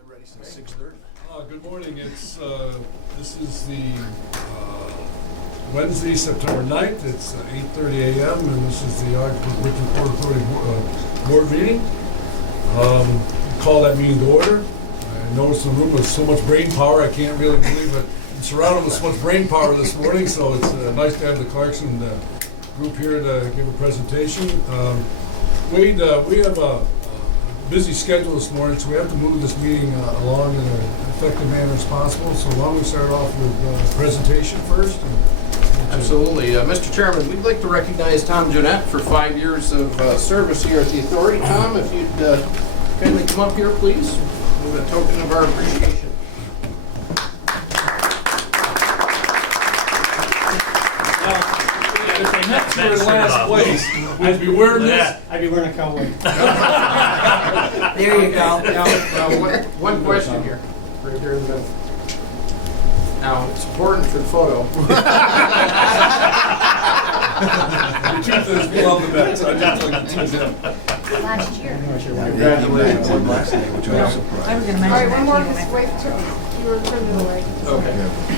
Been ready since 6:30. Good morning. This is the Wednesday, September 9th. It's 8:30 a.m. and this is the Ogdensburg Port Authority board meeting. Call that meeting to order. I noticed in the room with so much brain power, I can't really believe it. I'm surrounded with so much brain power this morning, so it's nice to have the Clarkson group here to give a presentation. Wade, we have a busy schedule this morning, so we have to move this meeting along in an effective manner as possible. So why don't we start off with presentation first? Absolutely. Mr. Chairman, we'd like to recognize Tom Jeanette for 5 years of service here at the Authority. Tom, if you'd kindly come up here, please, with a token of our appreciation. If the Mets were in last place, we'd be wearing this. I'd be wearing a cowboy. There you go. Now, one question here, right here in the middle. Now, it's important for the photo. The truth is, we love the Mets. I just like to tease them. Last year. Congratulations. Last night, which I was surprised. I was going to mention All right, that one more, to you. just wait till you were further away. Okay. Okay.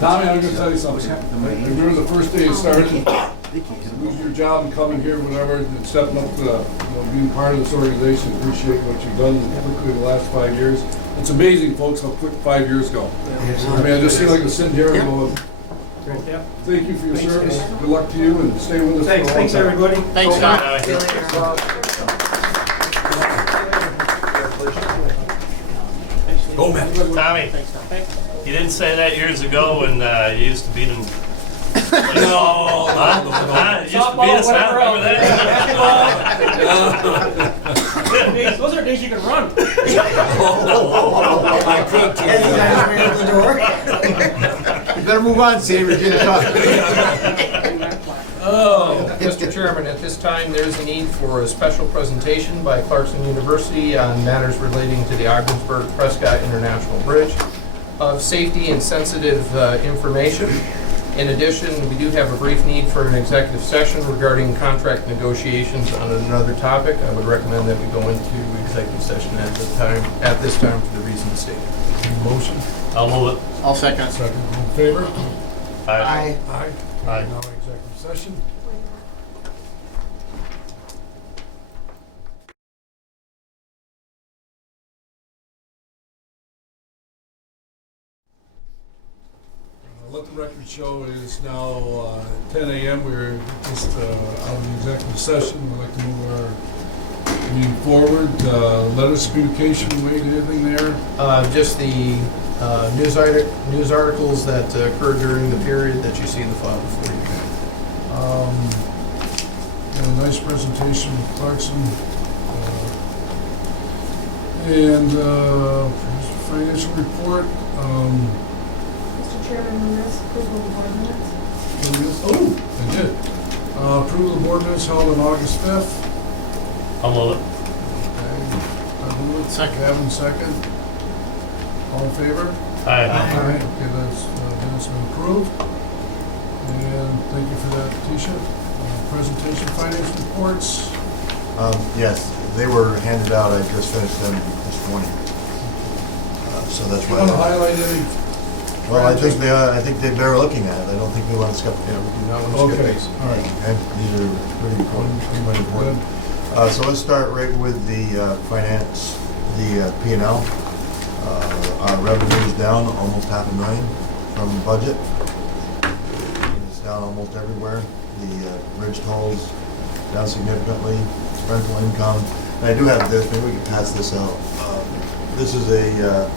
Tommy, I'm going to tell you something. Remember the first day you started, losing your job and coming here, whatever, and stepping up to being part of this organization. Appreciate what you've done quickly the last 5 years. It's amazing, folks, how quick 5 years go. I mean, I just feel like I'm sitting here and going, thank you for your service. Good luck to you and stay with us. Thanks, for a long thanks time. everybody. Thanks, Tom. See you later. Go, man. Tommy, you didn't say that years ago when you used to beat him. No. You used to beat us out, remember that? Those are days you can run. I could too. As you guys ran out the door. You better move on, Sam. You're getting tough. Oh. Mr. Chairman, at this time, there's a need for a special presentation by Clarkson University on matters relating to the Ogdensburg Prescott International Bridge of safety and sensitive information. In addition, we do have a brief need for an executive session regarding contract negotiations on another topic. I would recommend that we go into executive session at this time for the reasons stated. Motion. I'll move it. I'll second. Second. All in favor? Aye. Aye. Aye. Now executive session. Let the record show it is now 10 a.m. We're just out of the executive session. We'd like to move our meeting forward. Letters of communication, Wade, anything there? Just the news articles that occurred during the period that you see in the file before you. Got a nice presentation with Clarkson. And financial report. Mr. Chairman, on this, approval of the board minutes. Oh, I did. Approval of the board minutes held on August 5th. I'll move it. Okay. I move it. Second. Gavin, second. All in favor? Aye. Okay, that's been approved. And thank you for that, Tisha. Presentation, finance reports. Yes, they were handed out. I just finished them this morning. So that's You why. want to highlight any? Well, I think they bear looking at it. I don't think we want to skip them. Yeah, we do not want to skip Okay, these. all right. Okay, these are pretty important. Pretty important. So let's start right with the finance, the P&L. Our revenue is down almost $500,000 from budget. It's down almost everywhere. The bridge tolls down significantly. Rental income. And I do have this. Maybe we can pass this out. This is an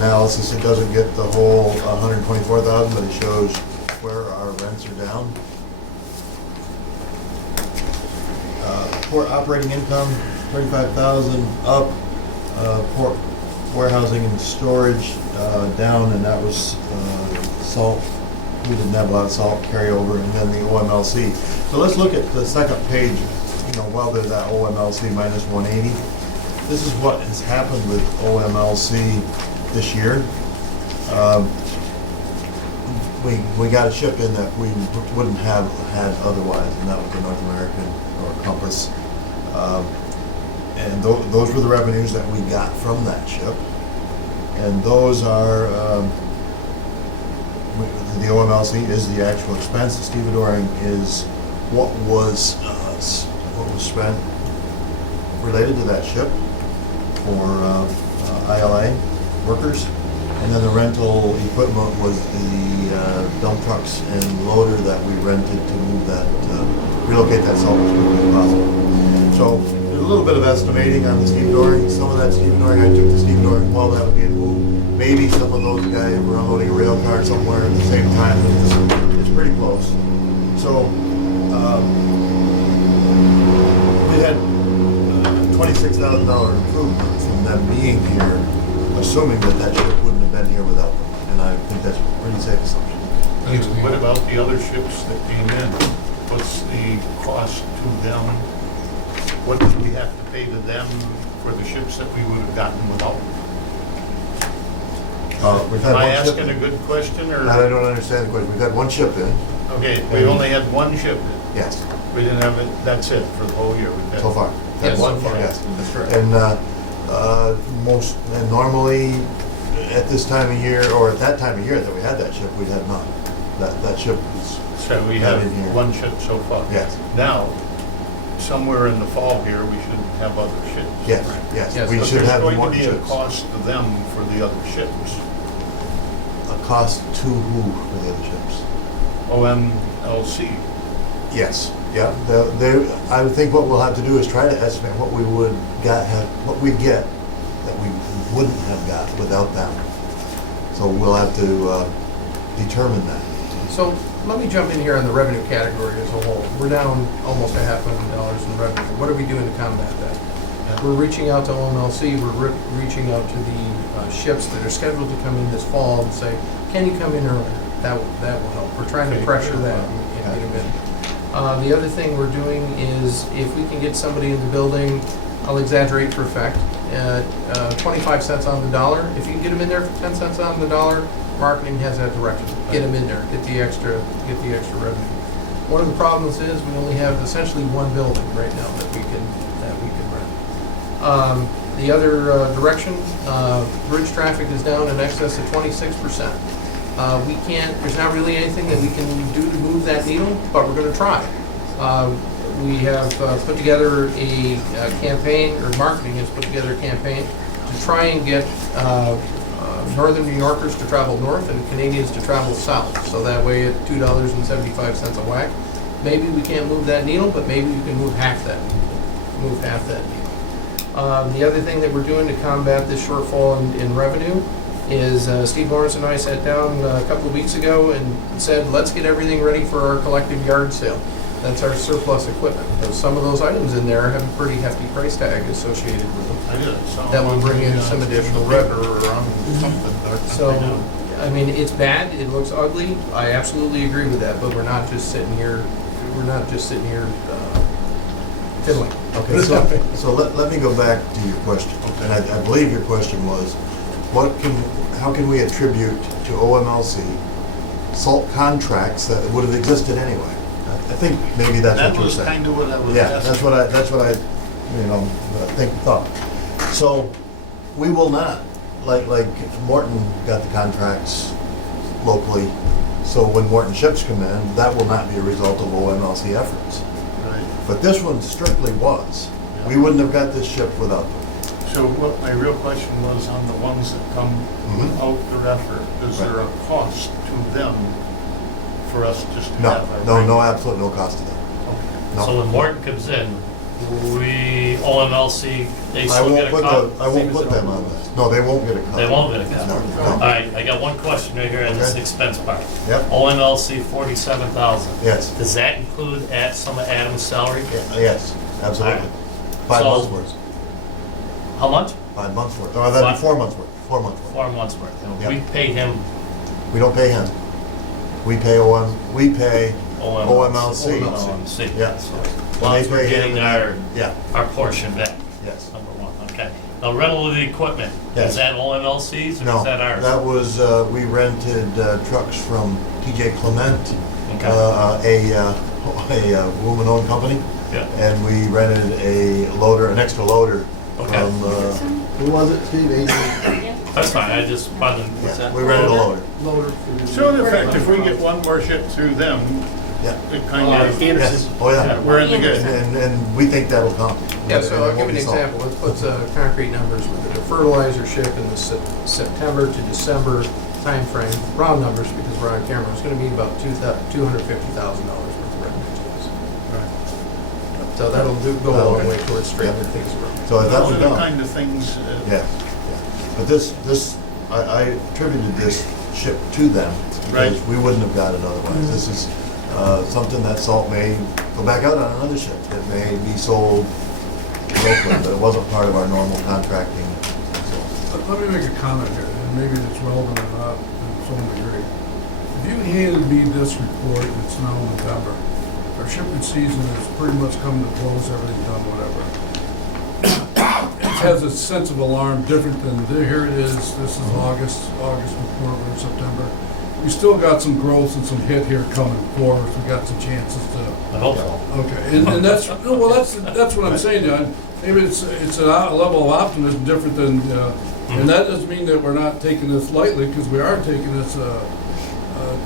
analysis. It doesn't get the whole 124,000, but it shows where our rents are down. Port operating income, 35,000 up. Port warehousing and storage down, and that was salt. We didn't have a lot of salt carryover, and then the OMLC. So let's look at the second page. While there's that OMLC minus 180, this is what has happened with OMLC this year. we got a ship in that we wouldn't have had otherwise, and that was the North American or Compass. And those were the revenues that we got from that ship. And those are, the OMLC is the actual expense. The stevedoring is what was spent related to that ship for ILA workers. And then the rental equipment was the dump trucks and loader that we rented to move that, relocate that salt as quickly as possible. So there's a little bit of estimating on the stevedoring. Some of that stevedoring, I took the stevedoring while that was being moved. Maybe some of those guys were unloading a rail car somewhere at the same time, but it's pretty close. So we had $26,000 improvement from them being here, assuming that that ship wouldn't have been here without them. And I think that's a pretty safe assumption. Thanks, Steve. What about the other ships that came in? What's the cost to them? What did we have to pay to them for the ships that we would have gotten without? We've had Am I one ship asking a in. good question, or? I don't understand the question. We've had one ship in, Okay, we only had one ship in. yes, We didn't have it, that's it for the whole year. We've had so far. Yes, One so far. ship. Yes. That's correct. And normally, at this time of year, or at that time of year that we had that ship, we'd had none. That ship was, So we Not have in here. one ship so far. yes, Now, somewhere in the fall here, we should have other ships. yes, yes. Yes. We But should have There's more going to be a ships. cost to them for the other ships. A cost to who for the other ships? OMLC. Yes, yeah. I would think what we'll have to do is try to estimate what we would what we'd get that we wouldn't have got without them. So we'll have to determine that. So let me jump in here on the revenue category as a whole. We're down almost $500,000 in revenue. What are we doing to combat that? We're reaching out to OMLC, we're reaching out to the ships that are scheduled to come in this fall and say, can you come in earlier? That will help. We're trying to Okay. pressure that and get them in. The other thing we're doing is if we can get somebody in the building, I'll exaggerate for effect, at 25 cents on the dollar. If you can get them in there for 10 cents on the dollar, marketing has that direction. Get them in there, get the extra revenue. One of the problems is we only have essentially one building right now that we can rent. The other direction, bridge traffic is down in excess of 26%. We can't, there's not really anything that we can do to move that needle, but we're gonna try. We have put together a campaign, or marketing has put together a campaign to try and get northern New Yorkers to travel north and Canadians to travel south. So that way at $2.75 a whack, maybe we can't move that needle, but maybe we can move half that needle. The other thing that we're doing to combat this shortfall in revenue is Steve Morris and I sat down a couple of weeks ago and said, let's get everything ready for our collective yard sale. That's our surplus equipment. Some of those items in there have a pretty hefty price tag associated with them. I did. So That will bring in some additional revenue. or on something. So, I mean, it's bad, it looks ugly, I absolutely agree with that, but we're not just sitting here fiddling. Okay, so let me go back to your question. And I believe your question was, how can we attribute to OMLC salt contracts that would have existed anyway? I think maybe that's what That you were was saying. kind of what I was Yeah, asking. that's what I thought. So we will not, like Morton got the contracts locally, so when Morton ships come in, that will not be a result of OMLC efforts. Right. But this one strictly was. We wouldn't have got this ship without them. So what my real question was on the ones that come Mhm. without their effort, is there a cost to them for us just to No, have our? no, absolute no cost to them. Okay. No. So when Morton comes in, OMLC, they I still won't get a put cut? I won't put them on this. No, they won't get a cut. They won't get a cut? No, All no. right, I got one question right here on this Okay. expense part. Yep, OMLC 47,000. yes, Does that include some of Adam's salary? yes, absolutely. Alright. 5 So- months worth, How much? 5 months worth. Oh, that'd be 4 months worth, 4 months worth. 4 months worth. And Yep. we pay him We don't pay him. We pay OMLC. OMLC. Yeah. So, When as long they as we're pay him, getting our Yeah, portion back, yes. number one, okay. A rental of the equipment, Yes. is that all MLC's or No, is that ours? that was, we rented trucks from TJ Clement, Okay. a woman-owned company, Yeah, and we rented a loader, an extra loader okay, from, who was it, Steve? that's fine, I just wanted, Yeah, we rented a loader. Loader. So in effect, if we get one more ship through them, Yeah. it kind of, Yes, oh yeah. we're in the good. And we think that'll come. Yeah, so I'll And it give won't you an be solved. example. Let's put concrete numbers with it. A fertilizer ship in the September to December timeframe, round numbers because we're on camera, it's gonna be about $250,000 worth of revenue to us. So that'll go a long way towards straightening things around. So if that Those would are the come. kind of things, Yeah, yeah. But I attributed this ship to them. Right. Because we wouldn't have got it otherwise. This is something that salt may go back out on another ship. It may be sold locally, but it wasn't part of our normal contracting. So, Let me make a comment here, and maybe it's relevant or not to some degree. If you handed me this report, it's now November, our shipping season has pretty much come to close, everything's done, whatever. It has a sense of alarm different than, here it is, this is August before we're in September. We still got some growth and some hit here coming forward, we got some chances to. I hope so. Okay, and that's, no, well, that's what I'm saying, John. Maybe it's a level of optimism different than, and that doesn't mean that we're not taking this lightly, because we are taking this,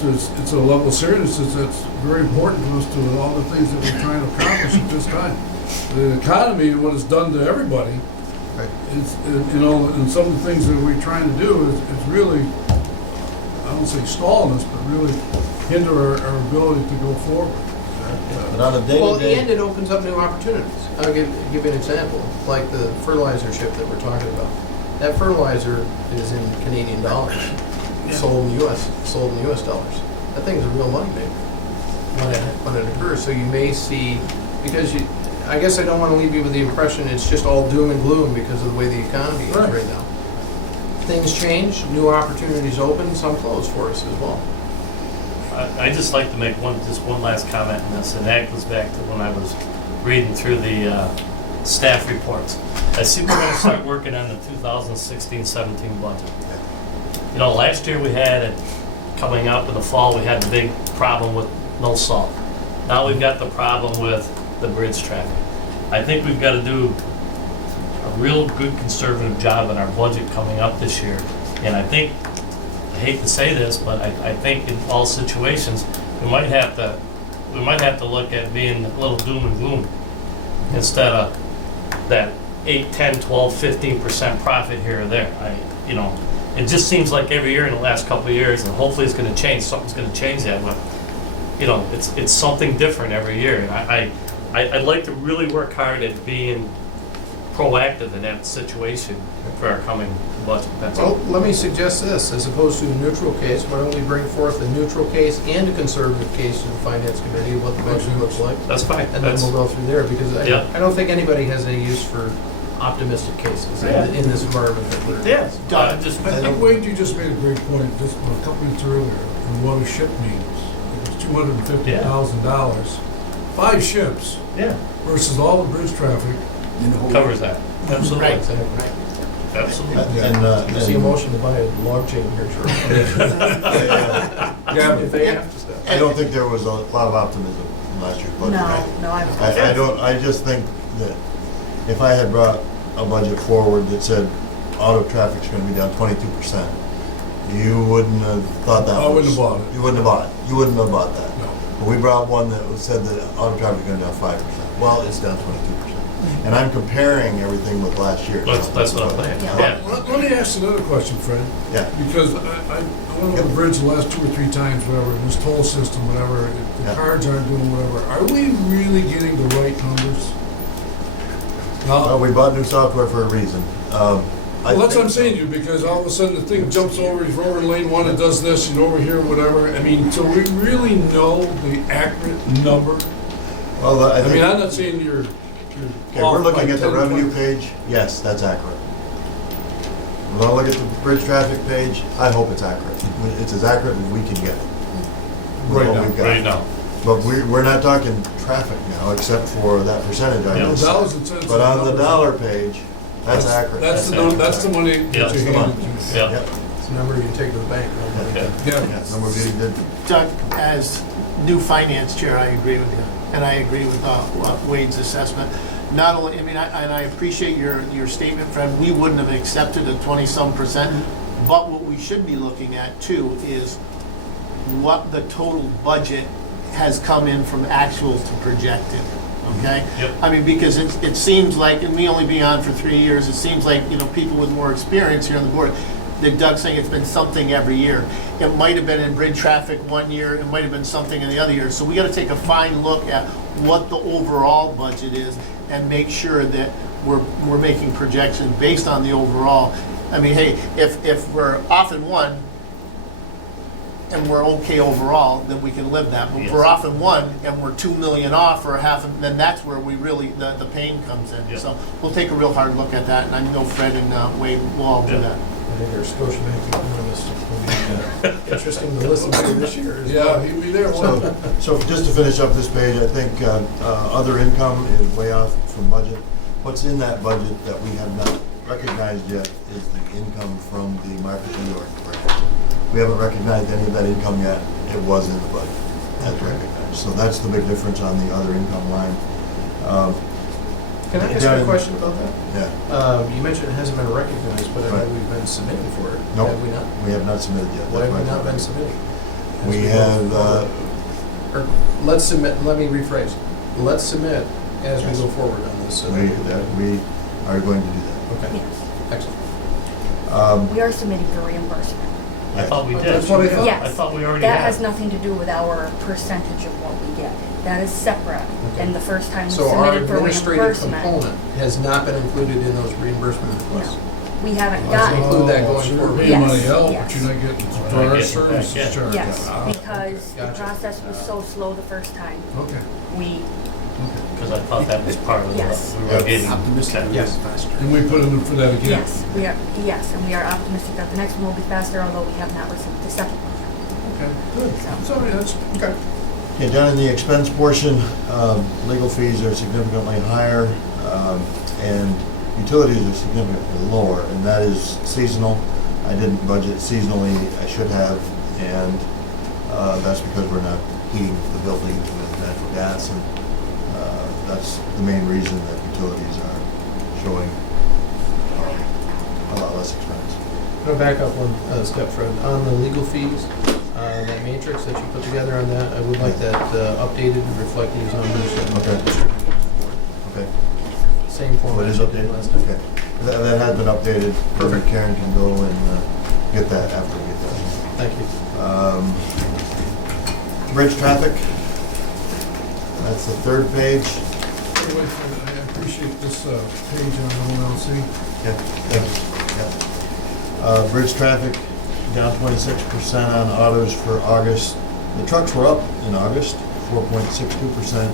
it's a level of seriousness that's very important to us, to all the things that we're trying to accomplish at this time. The economy and what it's done to everybody, Right. it's, and some of the things that we're trying to do is really, I don't say stalling us, but really hinder our ability to go forward. But on a Well, in the end, day-to-day, it opens up new opportunities. I'll give you an example, like the fertilizer ship that we're talking about. That fertilizer is in Canadian dollars, sold in US dollars. That thing's a real money maker when it occurs. So you may see, because I guess I don't want to leave you with the impression it's just all doom and gloom because of the way the economy is right now. Things change, new opportunities open, some close for us as well. I just like to make just one last comment on this, and that goes back to when I was reading through the staff reports. I see we're gonna start working on the 2016-17 budget. You know, last year we had it coming up in the fall, we had the big problem with no salt. Now we've got the problem with the bridge traffic. I think we've got to do a real good conservative job in our budget coming up this year. And I think, I hate to say this, but I think in all situations, we might have to look at being a little doom and gloom instead of that 8, 10, 12, 15% profit here or there. It just seems like every year in the last couple of years, and hopefully it's going to change, something's going to change that, but it's something different every year. And I'd like to really work hard at being proactive in that situation for our coming budget. That's Well, all. let me suggest this, as opposed to a neutral case, why don't we bring forth a neutral case and a conservative case to the finance committee, what the budget looks like, That's fine. and then we'll go through there, because Yeah. I don't think anybody has any use for optimistic cases in this environment that we're in. Yeah. I think Wade, you just made a great point, just a couple minutes earlier, on what a ship means. It was $250,000, 5 ships Yeah, versus all the bridge traffic. covers that. Absolutely. Right, exactly. Absolutely. and, You see a motion to buy a log chain here, sure. Yeah, If they have to step. I don't think there was a lot of optimism in last year's budget. I just think that if I had brought a budget forward that said auto traffic's gonna be down 22%, you wouldn't have thought that was. I wouldn't have bought it. You wouldn't have bought it. You wouldn't have bought that. No. But we brought one that said that auto traffic's gonna be down 5%. Well, it's down 22%. And I'm comparing everything with last year. That's what I'm saying. Yeah. Yeah. Let me ask another question, Fred, Yeah. because I went over the bridge the last 2 or 3 times, whatever, this toll system, whatever, the Yeah. cards aren't doing whatever. Are we really getting the right numbers? Well, we bought new software for a reason. Well, that's what I'm saying to you, because all of a sudden the thing jumps over, if you're over in lane 1, it does this, and over here, whatever. I mean, so we really know the accurate number? Well, I I mean, think, I'm not saying you're okay, we're off looking by at the 10, revenue 20. page, yes, that's accurate. When I look at the bridge traffic page, I hope it's accurate. It's as accurate as we can get. with Right what now. we've got. Right now. But we're not talking traffic now, except for that percentage I Yeah. just Dollars said. and cents. But on the numbers. dollar page, That's accurate. That's the money that Yeah. you handed to. Yeah. Yep. It's a number you can take to the bank. Okay. Yeah. Yeah, number of you did. Doug, as new finance chair, I agree with you, and I agree with Wade's assessment. Not only, I mean, and I appreciate your statement, Fred, we wouldn't have accepted a 20-some%, but what we should be looking at too is what the total budget has come in from actual to projected, okay? Yep. I mean, because it seems like, and me only being on for 3 years, it seems like, you know, people with more experience here on the board, that Doug's saying it's been something every year. It might have been in bridge traffic one year, it might have been something in the other year. So we gotta take a fine look at what the overall budget is and make sure that we're making projections based on the overall. I mean, hey, if we're off in one and we're okay overall, then we can live that. But if we're Yes. off in one and we're 2 million off or half, then that's where we really, the pain comes in. Yeah. So we'll take a real hard look at that, and I know Fred and Wade will all do Yeah. that. I think our Scotiabank economist will be interesting to listen to this year as Yeah, well. he'd be there, wouldn't he? So just to finish up this page, I think other income is way off from budget. What's in that budget that we have not recognized yet is the income from the Market New York grant. We haven't recognized any of that income yet. It was in the budget as recognized. So that's the big difference on the other income line. Can I ask you a question about that? Yeah, You mentioned it hasn't been recognized, but I know Right. we've been submitting for it. Nope. Have we not? we have not submitted yet. Why That's have we my not been point. submitting? As We go have, forward. Or let's submit, let me rephrase. Let's submit as we Yes. go forward on this. we are going to do that. Okay, Yes, excellent. we are submitting for reimbursement. I thought we did. That's what I thought. Yes. I thought we already That had. has nothing to do with our percentage of what we get. That is separate. Okay. And the first time we So our submitted for administrative reimbursement, component has not been included in those reimbursement requests. we haven't Let's gotten. include that going Oh, so you're forward. paying Yes, money out, yes. but you're not getting Not for our getting it services back, yeah. charged. Yes, Ah, because the Gotcha. process was so slow the first time. Okay. We, Because I thought that was part of Yes. what we were getting. Optimistic. Okay. Yes. And we put in for that again. yes, and we are optimistic that the next one will be faster, although we have not received the second one. Okay, good. So- So, that's, okay. Okay, down in the expense portion, legal fees are significantly higher, and utilities are significantly lower, and that is seasonal. I didn't budget seasonally, I should have, and that's because we're not heating the building with natural gas, and that's the main reason that utilities are showing a lot less expense. I'm gonna back up one step, Fred. On the legal fees, that matrix that you put together on that, I would like that updated to reflect these numbers. And Okay. distributed to the board. Okay, Same format. what is as we did updated? last time. Okay, that has been updated. Perfect. Karen can go and get that after we get that. Thank you. Bridge traffic, that's the third page. Anyway, I appreciate this page on OLC. Yeah, thank you. Yeah. Bridge traffic, down 26% on autos for August. The trucks were up in August, 4.62%.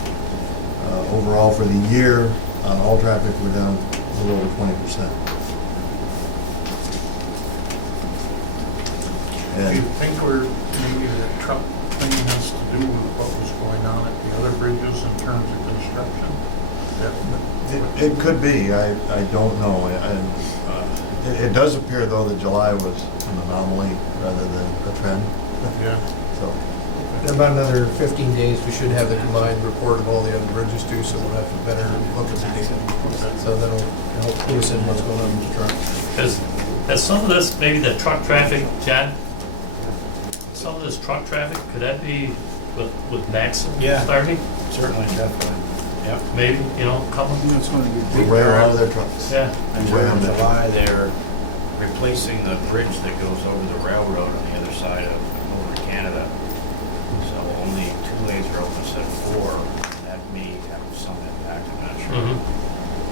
Overall for the year, on all traffic, we're down a little over 20%. Do you And think maybe the truck thing has to do with what was going on at the other bridges in terms of construction? it could be, I don't know. It does appear though that July was an anomaly rather than a trend, Yeah. so. In about another 15 days, we should have the combined report of all the other bridges too, so we'll have a better look at the data. So that'll help clue us in what's going on with the truck. Because as some of this, maybe the truck traffic, John, some of this truck traffic, could that be with Maxim Yeah. starting? Certainly, definitely. Yep. Maybe, you know, a couple? It's going to be We big. weigh a lot of their trucks. Yeah. And during July, they're replacing the bridge that goes over the railroad on the other side of over to Canada. So only 2 lanes are open instead of 4. That may have some impact, I'm not sure. Mhm.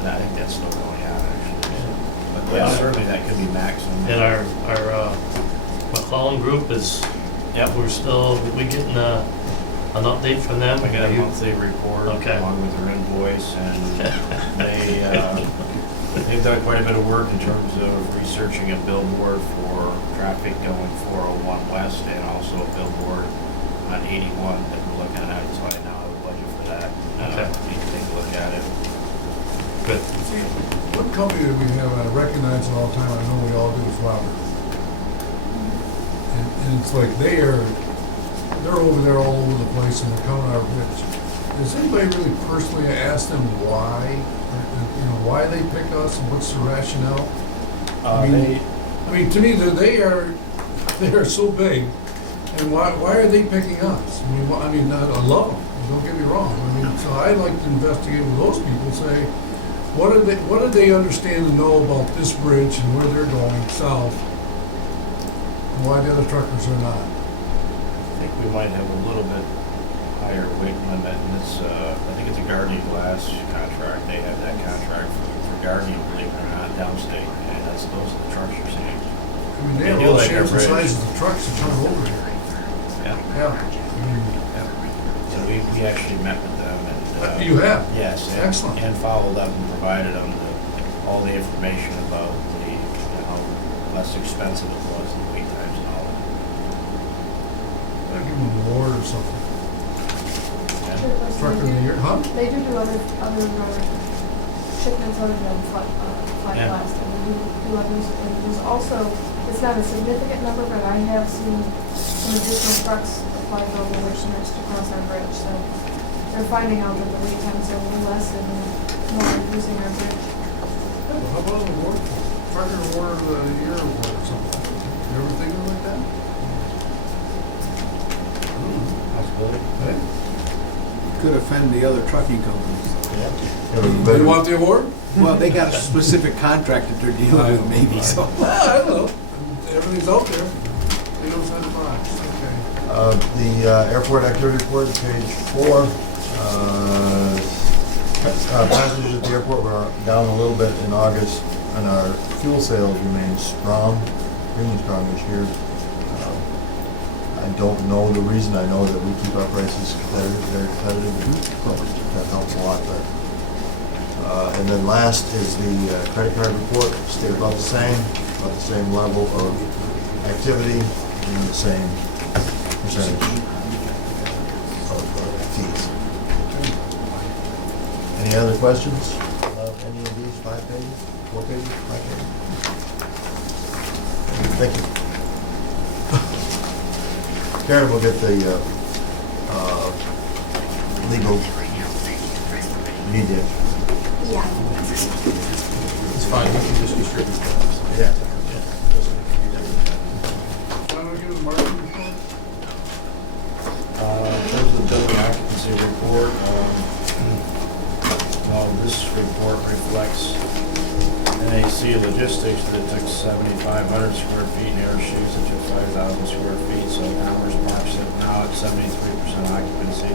And I think that's still going on, actually. But yeah, certainly that could be maximum. And our McClellan group is, Yep. we're still, we getting an update from them? We got a monthly report Okay. along with their invoice, and they've done quite a bit of work in terms of researching a billboard for traffic going 401 west, and also a billboard on 81 that we're looking at. So I now have a budget for that. Okay. Need to take a look at it. Good. See, one company that we have, I recognize it all the time, I know we all do, is Robert. And it's like they're over there all over the place and they're coming out rich. Does anybody really personally ask them why, why they pick us and what's the rationale? I mean, to me, they are so big, and why are they picking us? I mean, I love them. Don't get me wrong. I mean, so I'd like to investigate with those people. Say, what do they understand and know about this bridge and where they're going south, and why the other truckers are not? I think we might have a little bit higher weight limit, and it's, I think it's a Guardian Glass contract. They have that contract for Guardian, believe it or not, downstate, and those are the trucks you're seeing. I mean, they have do all like shapes our and bridge. sizes of trucks that come over here. Yeah. Yeah. I mean, So we actually met with them and. you have? Yes. Excellent. And followed up and provided them all the information about how less expensive it was, the wait times and all that. I'll give them an award or something. Yeah. Trucker of the year, huh? They do other shipments other than flat Yeah. blast, and we do others, and there's also, it's not a significant number, but I have seen some additional trucks apply for overweight to cross our bridge, so they're finding out that the wait times are a little less and more using our bridge. Well, how about an award? Trucker award of the year award or something? You ever think of it like that? Possibility. Hey? Could offend the other trucking companies. They want the award? Well, they got a specific contract that they're dealing with, maybe, so. Well, I don't know. Everything's out there. They don't send a box. Okay. The airport activity report, page 4. Passengers at the airport were down a little bit in August, and our fuel sales remain strong, extremely strong this year. I don't know the reason. I know that we keep our prices competitive, very competitive. That helps a lot there. And then last is the credit card report, stayed about the same level of activity and the same percentage of fees. Any other questions about any of these 5 pages, 4 pages, 5 pages? Thank you. Karen will get the legal media. Yeah. It's fine, you can just distribute that. Yeah. Want to give us marketing report? In terms of the building occupancy report, this report reflects NAC Logistics that took 7,500 square feet and Air Shoes that took 5,000 square feet. So Commerce Park's now at 73% occupancy.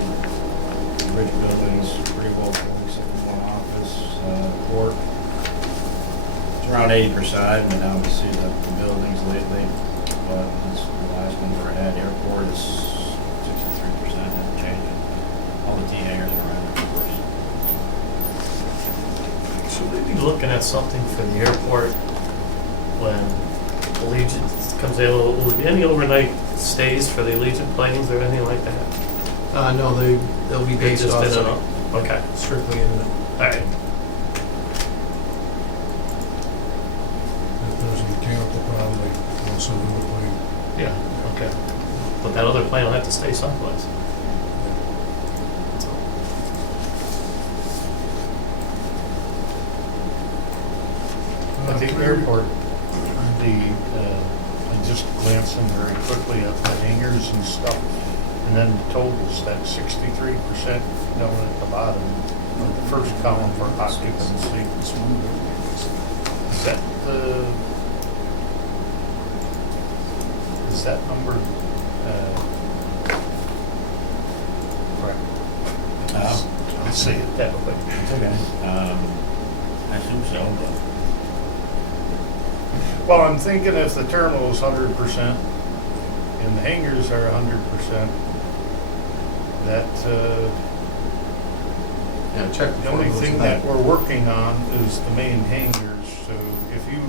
Bridge buildings pretty well full except for one office. Port, it's around 80%. I haven't been down to see the buildings lately, but it's the last one we're at. Airport is 63%, hasn't changed. All the T hangers are around, of course. Should we be looking at something for the airport when Allegiant comes in? Will there be any overnight stays for the Allegiant planes or anything like that? No, they'll be based Just off in site, a- Okay, strictly in the, all right. If there's a mechanical problem, they'll send them a plane. Yeah, okay. But that other plane will have to stay someplace. At the airport, I just glancing very quickly at the hangars and stuff, and then the totals, that 63% down at the bottom of the first column for occupancy. Is that number, correct? Let's see it that way. Okay. I assume so, but. Well, I'm thinking if the terminal is 100% and the hangars are 100%, that, yeah, check the before only it goes thing in. that we're working on is the main hangars, so if you,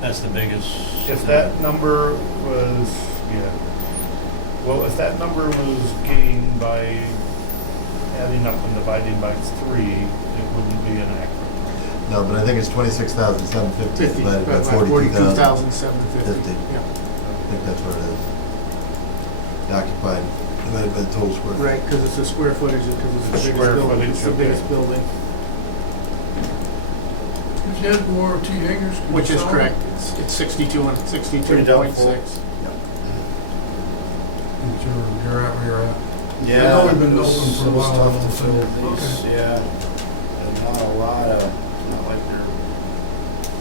That's the biggest. if that number was, yeah, well, if that number was gained by adding up and dividing by 3, it wouldn't be inaccurate. No, but I think it's 26,750 50, divided by about 42,000. 42,750. Yeah. I think that's what it is. The occupied divided by the total square. foot. Right, because it's the square footage, because it's the biggest Square building. footage, It's the okay. biggest building, If you had more T hangers, could you which is sell correct. them? It's 62 and Pretty doubtful. 62.6. But you're at where you're at. Yeah. I know we've been it was- open for a it was while, tough I to don't fill think. these, yeah. And not a lot of, not like there,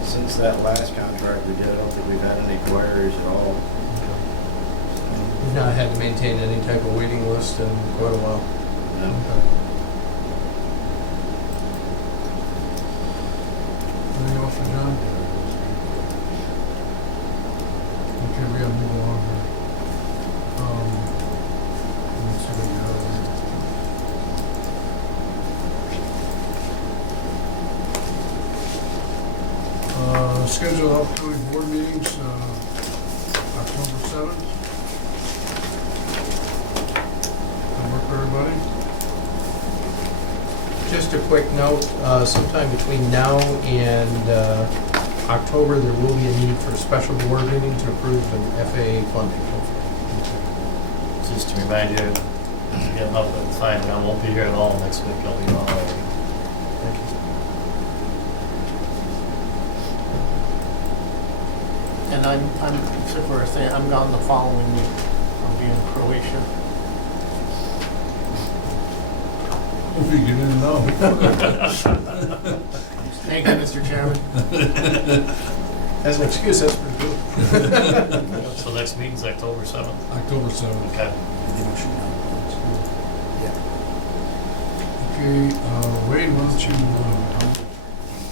since that last contract we did, I don't think we've had any inquiries at all. We've not had to maintain any type of waiting list in quite a while. No. Anything else for John? Okay, we gotta move along here. Let's see what we got here. Schedule upcoming board meetings, October 7th. That work for everybody? Just a quick note, sometime between now and October, there will be a need for a special board meeting to approve an FAA funding. Just to remind you, get up in time, I won't be here at all next week, I'll be gone already. And I'm, except for saying, I'm gone the following week. I'll be in Croatia. Hope you get in and out. Thank you, Mr. Chairman. As an excuse, that's pretty good. So next meeting's October 7th. October 7th. Okay. Okay, Wade, why don't you,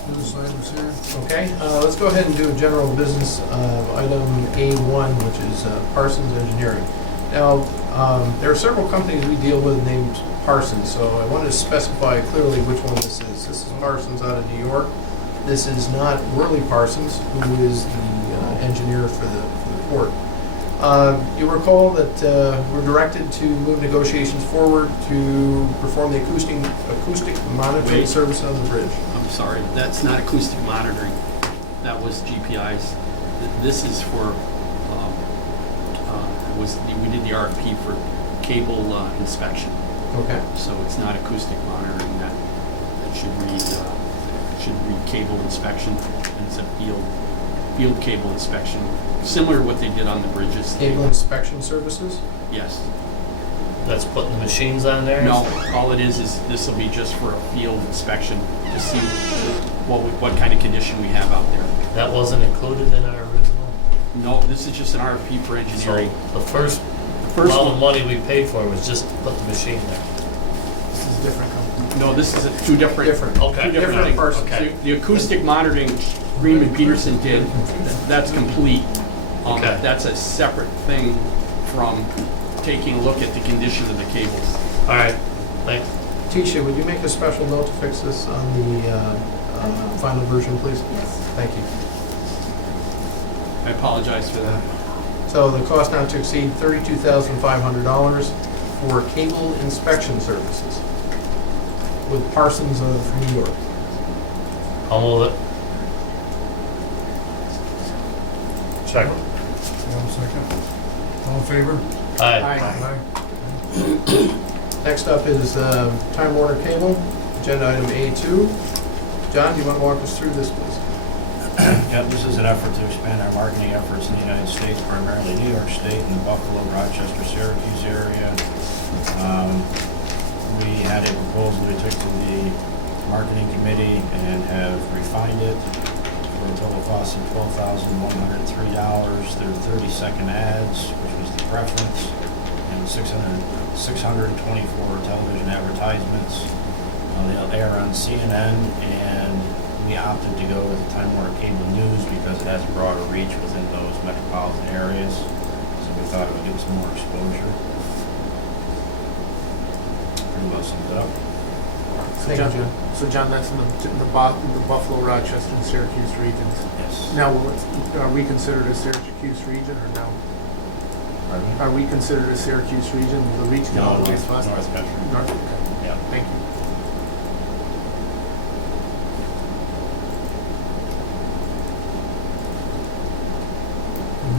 do the items here? Okay, let's go ahead and do a general business, item A1, which is Parsons Engineering. Now, there are several companies we deal with named Parsons, so I wanted to specify clearly which one this is. This is Parsons out of New York. This is not Worley Parsons, who is the engineer for the port. You recall that we're directed to move negotiations forward to perform the acoustic monitoring Wait. service on the bridge. I'm sorry, that's not acoustic monitoring. That was GPI's. This is for, we did the RFP for cable inspection. Okay. So it's not acoustic monitoring. That should read cable inspection. And it's a field cable inspection, similar to what they did on the bridges. Cable inspection services? Yes. That's putting the machines on there? No, all it is this will be just for a field inspection to see what kind of condition we have out there. That wasn't included in our original? No, this is just an RFP for So engineering. the first First amount one, of money we paid for was just to put the machine there? This is a different company. no, this is two different. Different. Okay. Two different Different things. Parsons. Okay. The acoustic monitoring Greenman Peterson did, that's complete. Okay. That's a separate thing from taking a look at the condition of the cables. All right, thanks. Tisha, would you make a special note to fix this on the final version, please? Yes. Thank you. I apologize for that. So the cost not to exceed $32,500 for cable inspection services with Parsons of New York. I'll move it. Second. One second. All in favor? Aye. Aye. Next up is Time Warner Cable, agenda item A2. John, do you want to walk us through this, please? Yeah, this is an effort to expand our marketing efforts in the United States, primarily New York State and the Buffalo, Rochester, Syracuse area. We had a proposal we took to the marketing committee and have refined it for a total cost of $12,103. There are 30-second ads, which was the preference, and 624 television advertisements. They'll air on CNN, and we opted to go with the Time Warner Cable News because it has a broader reach within those metropolitan areas. So we thought it would give us more exposure. Pretty well summed it up. Thank you, John. So John, that's in the Buffalo, Rochester, and Syracuse regions. Yes. Now, are we considered a Syracuse region or no? Pardon me? Are we considered a Syracuse region? The reach No, all the way North west? Country. North, okay. Yeah. Thank you.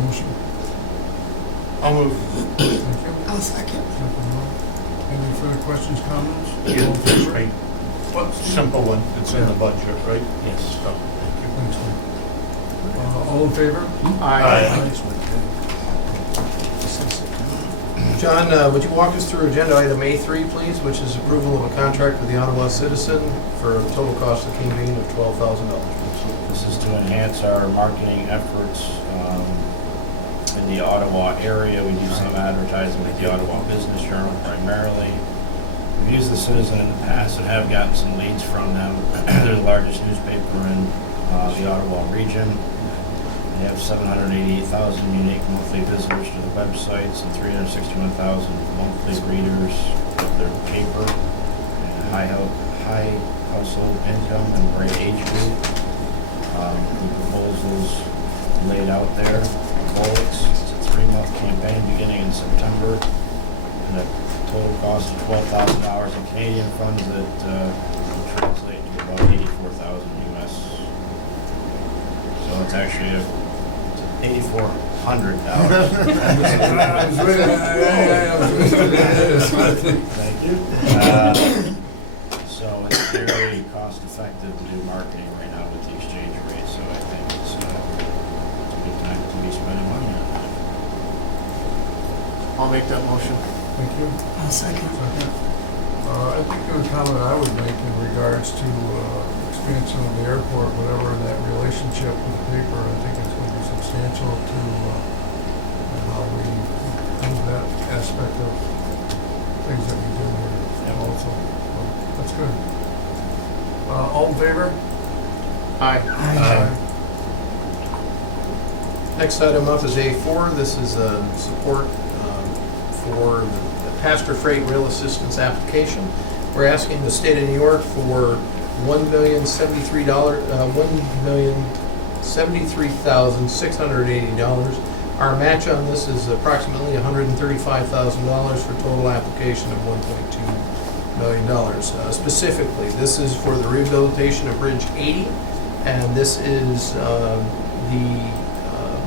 motion? I'll move. Thank you. I'll second. Any further questions, comments? All Yeah, in favor? right. What, Steve? Simple one, it's in the budget, right? Yes. So, thank you. Thanks, Mike. All in favor? Aye. John, would you walk us through agenda item A3, please, which is approval of a contract with the Ottawa Citizen for a total cost of convening of $12,000? This is to enhance our marketing efforts in the Ottawa area. We do some advertising with the Ottawa Business Journal primarily. We've used the Citizen in the past and have gotten some leads from them. They're the largest newspaper in the Ottawa region. They have 788,000 unique monthly visitors to the websites and 361,000 monthly readers of their paper. And high household income and great age group. The proposals laid out there, bullets. It's a 3-month campaign beginning in September, and a total cost of $12,000 in Canadian funds that will translate to about 84,000 US. So it's actually $8,400. Thank you. So it's very cost effective to do marketing right now with the exchange rate, so I think it's a good time to be spending money on that. I'll make that motion. Thank you. I'll second. Second. I think the comment I would make in regards to expansion of the airport, whatever that relationship with the paper, I think it's going to be substantial to how we do that aspect of things that we do here also. So, that's good. All in favor? Aye. Next item up is A4. This is support for the Pastor Freight Rail Assistance application. We're asking the state of New York for $1,073,680. Our match on this is approximately $135,000 for a total application of $1.2 million. Specifically, this is for the rehabilitation of Bridge 80, and this is the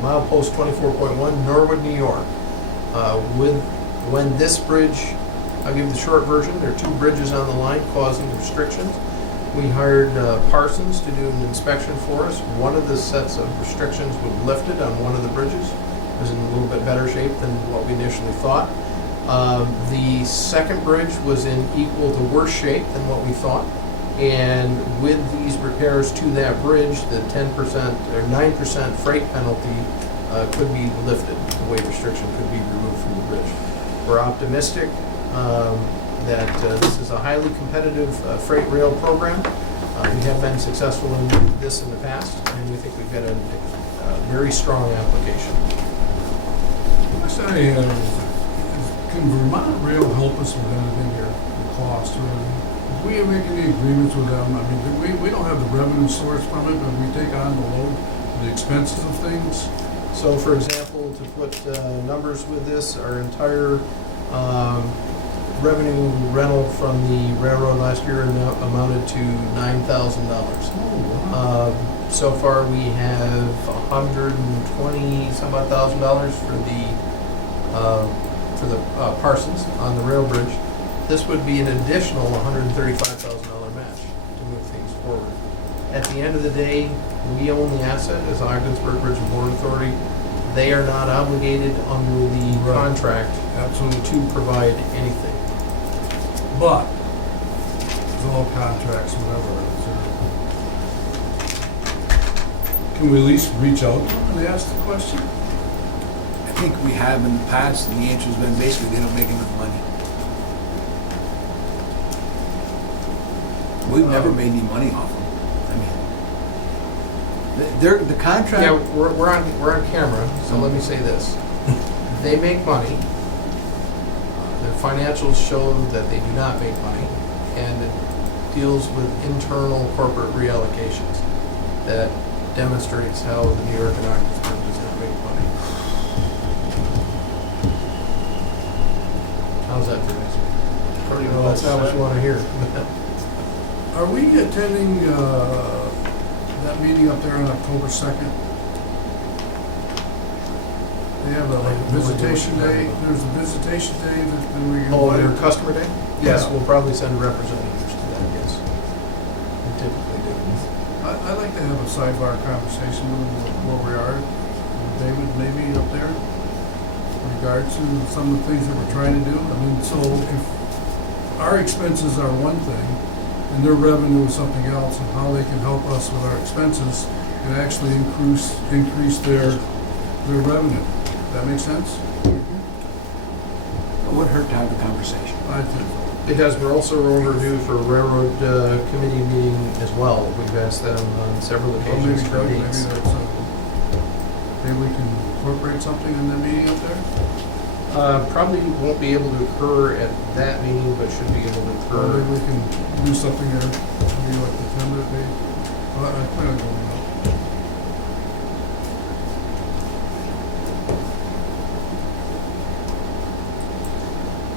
milepost 24.1, Norwood, New York. When this bridge, I'll give you the short version, there are 2 bridges on the line causing restrictions. We hired Parsons to do an inspection for us. One of the sets of restrictions was lifted on one of the bridges. It was in a little bit better shape than what we initially thought. The second bridge was in equal to worse shape than what we thought. And with these repairs to that bridge, the 10% or 9% freight penalty could be lifted. The weight restriction could be removed from the bridge. We're optimistic that this is a highly competitive freight rail program. We have been successful in this in the past, and we think we've got a very strong application. Question I have is, can Vermont Rail help us with anything here, the cost? Or do we make any agreements with them? I mean, we don't have the revenue source from it, but we take on the load, the expenses of things. So, for example, to put numbers with this, our entire revenue rental from the railroad last year amounted to $9,000. So far, we have $120,000 for the Parsons on the rail bridge. This would be an additional $135,000 match to move things forward. At the end of the day, we own the asset as Ogdensburg Bridge and Board Authority. They are not obligated under the contract to provide anything. But, it's all contracts, whatever. Can we at least reach out to them and ask the question? I think we have in the past, and the answer's been basically they don't make enough money. We've never made any money off them. I mean, they're the contract. Yeah, we're on camera, so let me say this. They make money. Their financials show that they do not make money, and it deals with internal corporate reallocations that demonstrates how the New York and Ogdensburg does not make money. How's that for next week? Well, that's not what you want to hear. Are we attending that meeting up there on October 2nd? They have like a visitation day, there's a visitation day that we Oh, their invite. customer day? Yes, Yeah. we'll probably send representatives to that, yes. We typically do. I'd like to have a sidebar conversation with them where we are, with David maybe up there, in regard to some of the things that we're trying to do. I mean, so if our expenses are one thing, and their revenue is something else, and how they can help us with our expenses and actually increase their revenue. That make sense? It would hurt to have a conversation. I think. Because we're also overdue for a railroad committee meeting as well. We've asked them on several Well, occasions maybe for Doug, maybe dates. that's, maybe we can incorporate something in the meeting up there? Probably won't be able to occur at that meeting, but should be able to Or occur. maybe we can do something there, maybe like the 10-minute meeting. Well, I plan on going up.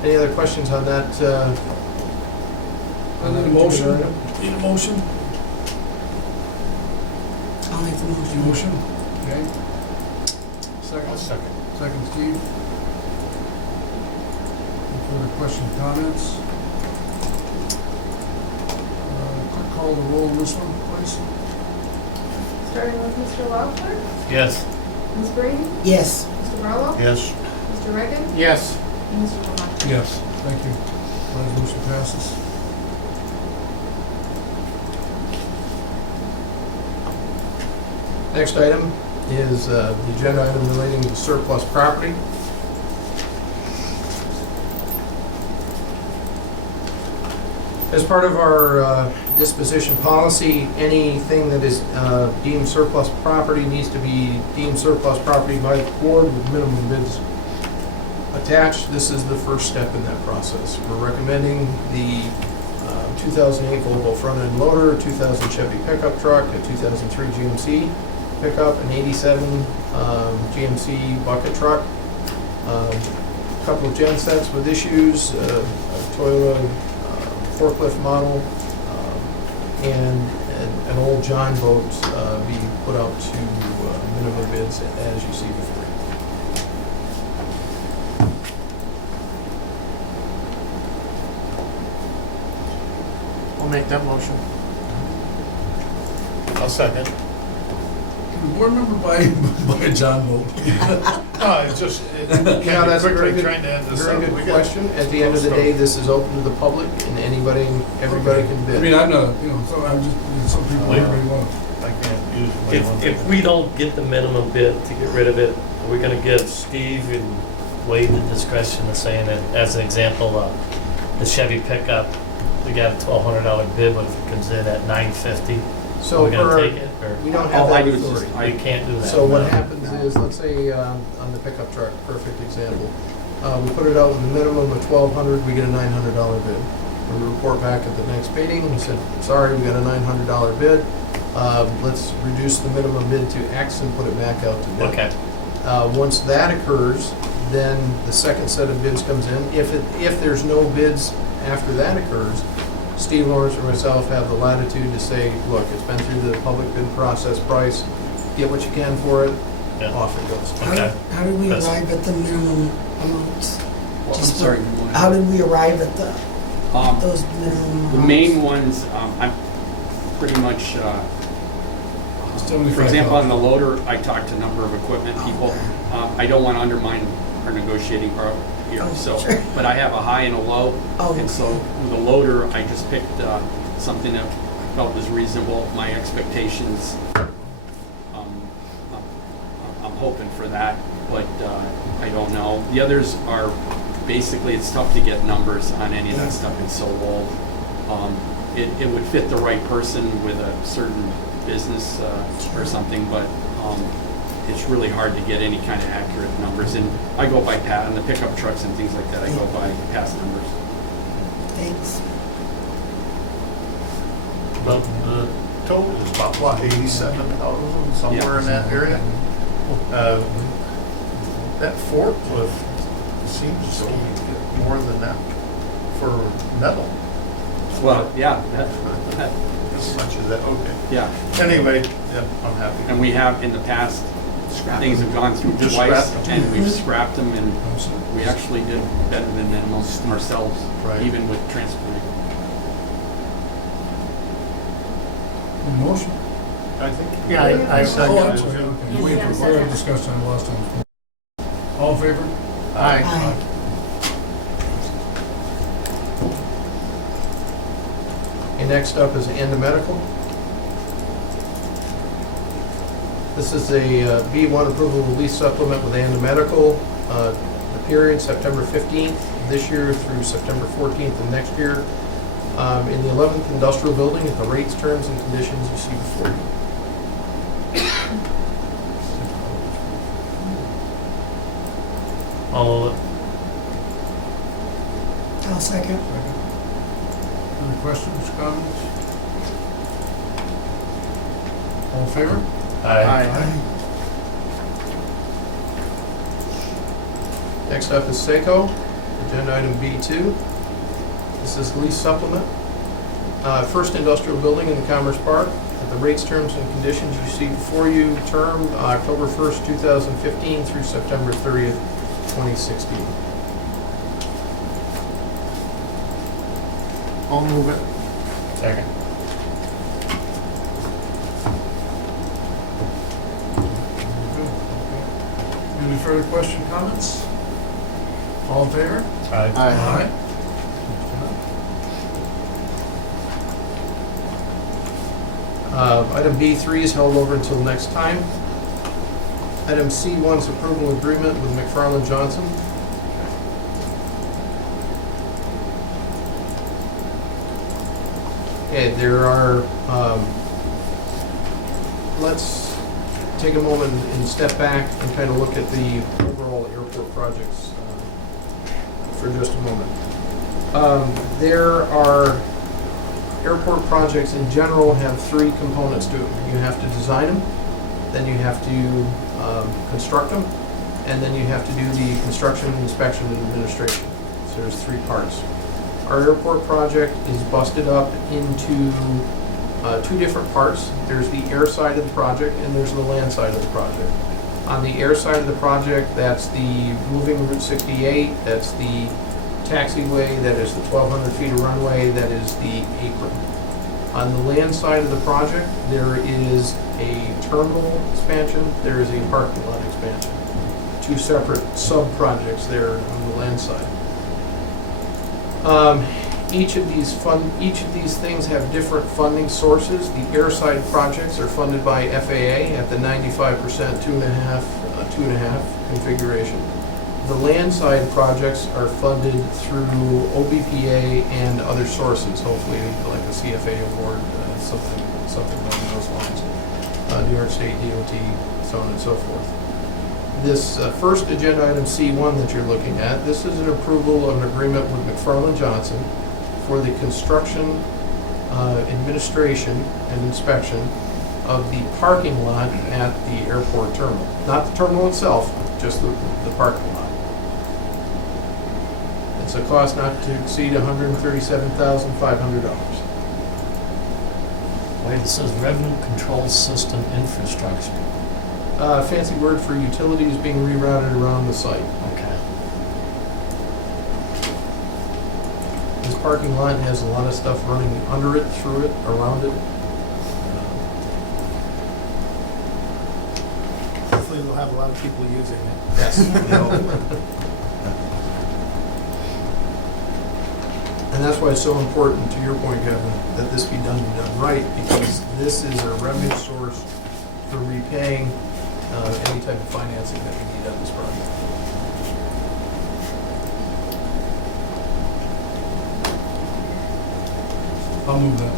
Any other questions on that? I need a motion. Need a motion? I'll make the motion. Motion, okay. Second? Second, Steve. Any further questions, comments? Clerk, call the roll on this one, please. Starting with Mr. Loeffler, Yes. Ms. Brady, Yes. Mr. Barlow, Yes. Mr. Reagan, Yes. and Mr. Lamont. Yes. Thank you. Resolution passes. Next item is the agenda item relating to surplus property. As part of our disposition policy, anything that is deemed surplus property needs to be deemed surplus property by the board with minimum bids attached. This is the first step in that process. We're recommending the 2008 Volvo front-end loader, 2000 Chevy pickup truck, a 2003 GMC pickup, an 87 GMC bucket truck, a couple of gen sets with issues, a Toyota forklift model, and an old John boat be put out to minimum bids as you see before you. I'll make that motion. I'll second. Can the board member buy a John boat? No, it's just, Yeah, that's a very quickly good, trying to end this very up. good We got- question. At the end of the day, this is open to the public and anybody, everybody can I mean, bid. I'm not, so I'm just, some people Wait. really want. I can't use my one. If we don't get the minimum bid to get rid of it, we're gonna give Steve and Wade the discretion of saying that, as an example, the Chevy pickup, we got a $1,200 bid, but if it comes in at $950, So we're gonna for, take it, or we don't have All I that do is just, authority. we can't do that? So what happens is, let's say on the pickup truck, perfect example, we put it out with a minimum of $1,200, we get a $900 bid. We report back at the next meeting, we said, sorry, we got a $900 bid, let's reduce the minimum bid to X and put it back out to bid. Okay, Once that occurs, then the second set of bids comes in. If there's no bids after that occurs, Steve Lawrence or myself have the latitude to say, look, it's been through the public bid process, price, get what you can for it, yeah, off it goes. okay. How did we That's- arrive at the minimum amounts? well, I'm Just sorry. How did we arrive at Um, those minimum amounts? The main ones, I'm pretty much, for example, on the loader, I talked to a number of equipment people. I don't want to undermine our negotiating power here, Oh, so, sure. but I have a high and a low. Oh, And so with the loader, I just picked something that I felt was reasonable, my expectations. I'm hoping for that, but I don't know. The others are, basically, it's tough to get numbers on any of that stuff, it's so old. It would fit the right person with a certain business or something, but it's really hard to get any kind of accurate numbers. And I go by on the pickup trucks and things like that, I go by past numbers. Thanks. The total is about, what, 87,000, somewhere in that area? That forklift seems to get more than that for metal. Well, yeah, As much as that, okay. yeah. Anyway, yeah, I'm happy. And we have in the past things have gone through Just twice, scrapped them. and we've scrapped them, and Awesome. we actually did better than them most ourselves, Right. even with transporting. Any motion? I think. Yeah, I Oh, second. I'm sorry, okay. Yes, Wait, yeah, we're second. discussing it last time. All in favor? Aye. Aye. And next up is Anda Medical. This is a B1 approval of lease supplement with Anda Medical. The period September 15th this year through September 14th of next year. In the 11th Industrial Building at the rates, terms, and conditions you see before you. All, I'll second. Any questions, comments? All in favor? Aye. Next up is Seco, agenda item B2. This is lease supplement. First industrial building in the Commerce Park at the rates, terms, and conditions you see before you. Term October 1st, 2015 through September 30th, 2016. I'll move it. Second. Any further question, comments? All in favor? Aye. Item B3 is held over until next time. Item C1 is approval agreement with McFarland Johnson. Okay, there are, let's take a moment and step back and kind of look at the overall airport projects for just a moment. There are airport projects in general have three components to them. You have to design them, then you have to construct them, and then you have to do the construction, inspection, and administration. So there's three parts. Our airport project is busted up into two different parts. There's the air side of the project and there's the land side of the project. On the air side of the project, that's the moving Route 68, that's the taxiway, that is the 1,200 feet of runway, that is the apron. On the land side of the project, there is a terminal expansion, there is a parking lot expansion. Two separate sub-projects there on the land side. Each of these things have different funding sources. The airside projects are funded by FAA at the 95% 2.5 configuration. The landside projects are funded through OBPA and other sources, hopefully like a CFA award, something along those lines. New York State DOT, so on and so forth. This first agenda item C1 that you're looking at, this is an approval of an agreement with McFarland Johnson for the construction, administration, and inspection of the parking lot at the airport terminal. Not the terminal itself, just the parking lot. It's a cost not to exceed $137,500. wait, it says revenue control system infrastructure. Fancy word for utilities being rerouted around the site. Okay. This parking lot has a lot of stuff running under it, through it, around it. Hopefully we'll have a lot of people using it. Yes. And that's why it's so important, to your point, Kevin, that this be done right, because this is a revenue source for repaying any type of financing that we need on this project. I'll move that.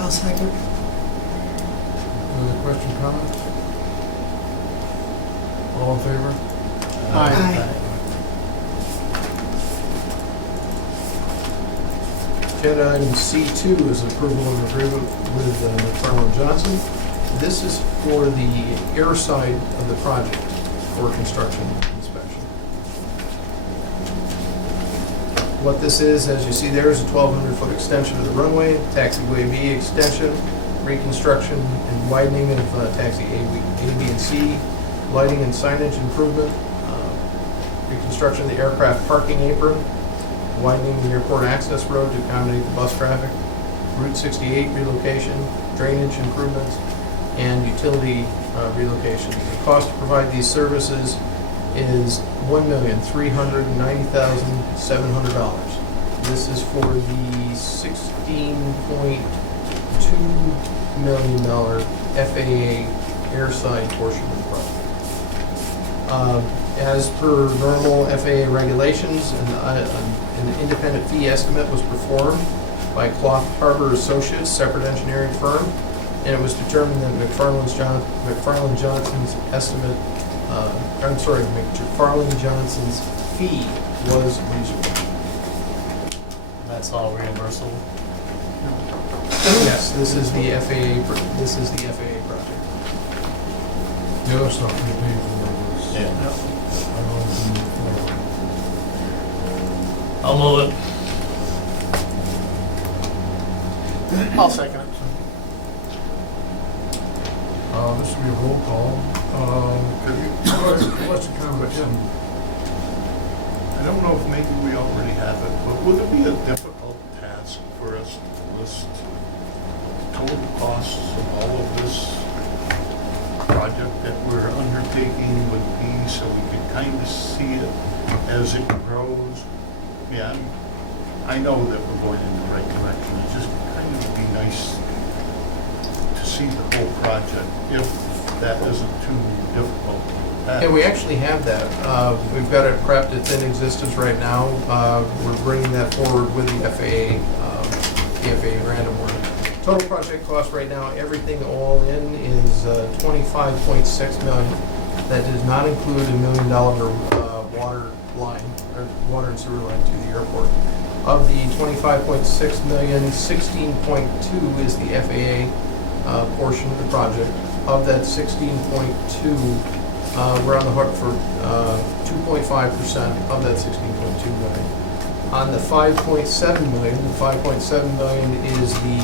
I'll second. Any other question, comments? All in favor? Aye. Agenda item C2 is approval of agreement with McFarland Johnson. This is for the air side of the project for construction inspection. What this is, as you see there, is a 1,200-foot extension of the runway, taxiway B extension, reconstruction and widening of taxi A, B, and C, lighting and signage improvement, reconstruction of the aircraft parking apron, widening the airport access road to accommodate the bus traffic, Route 68 relocation, drainage improvements, and utility relocation. The cost to provide these services is $1,390,700. This is for the $16.2 million FAA airside portion of the project. As per normal FAA regulations, an independent fee estimate was performed by Cloth Harbor Associates, separate engineering firm, and it was determined that McFarland Johnson's estimate, McFarland Johnson's fee was reasonable. That's all reimbursable? Yes, this is the FAA project. The other stuff we paid for was. Yeah. I don't know. I'll move it. I'll second it. This will be a roll call. Question, comment, Jim? I don't know if maybe we already have it, but would it be a difficult task for us to list total costs of all of this project that we're undertaking would be, so we could kind of see it as it grows? Yeah, I know that we're going in the right direction. It just kind of would be nice to see the whole project, if that isn't too difficult. Yeah, we actually have that. We've got it prepped, it's in existence right now. We're bringing that forward with the FAA grant award. Total project cost right now, everything all in, is $25.6 million. That does not include $1 million water line, or water and sewer line to the airport. Of the $25.6 million, 16.2 is the FAA portion of the project. Of that 16.2, we're on the hook for 2.5% of that 16.2 million. On the 5.7 million, the 5.7 million is the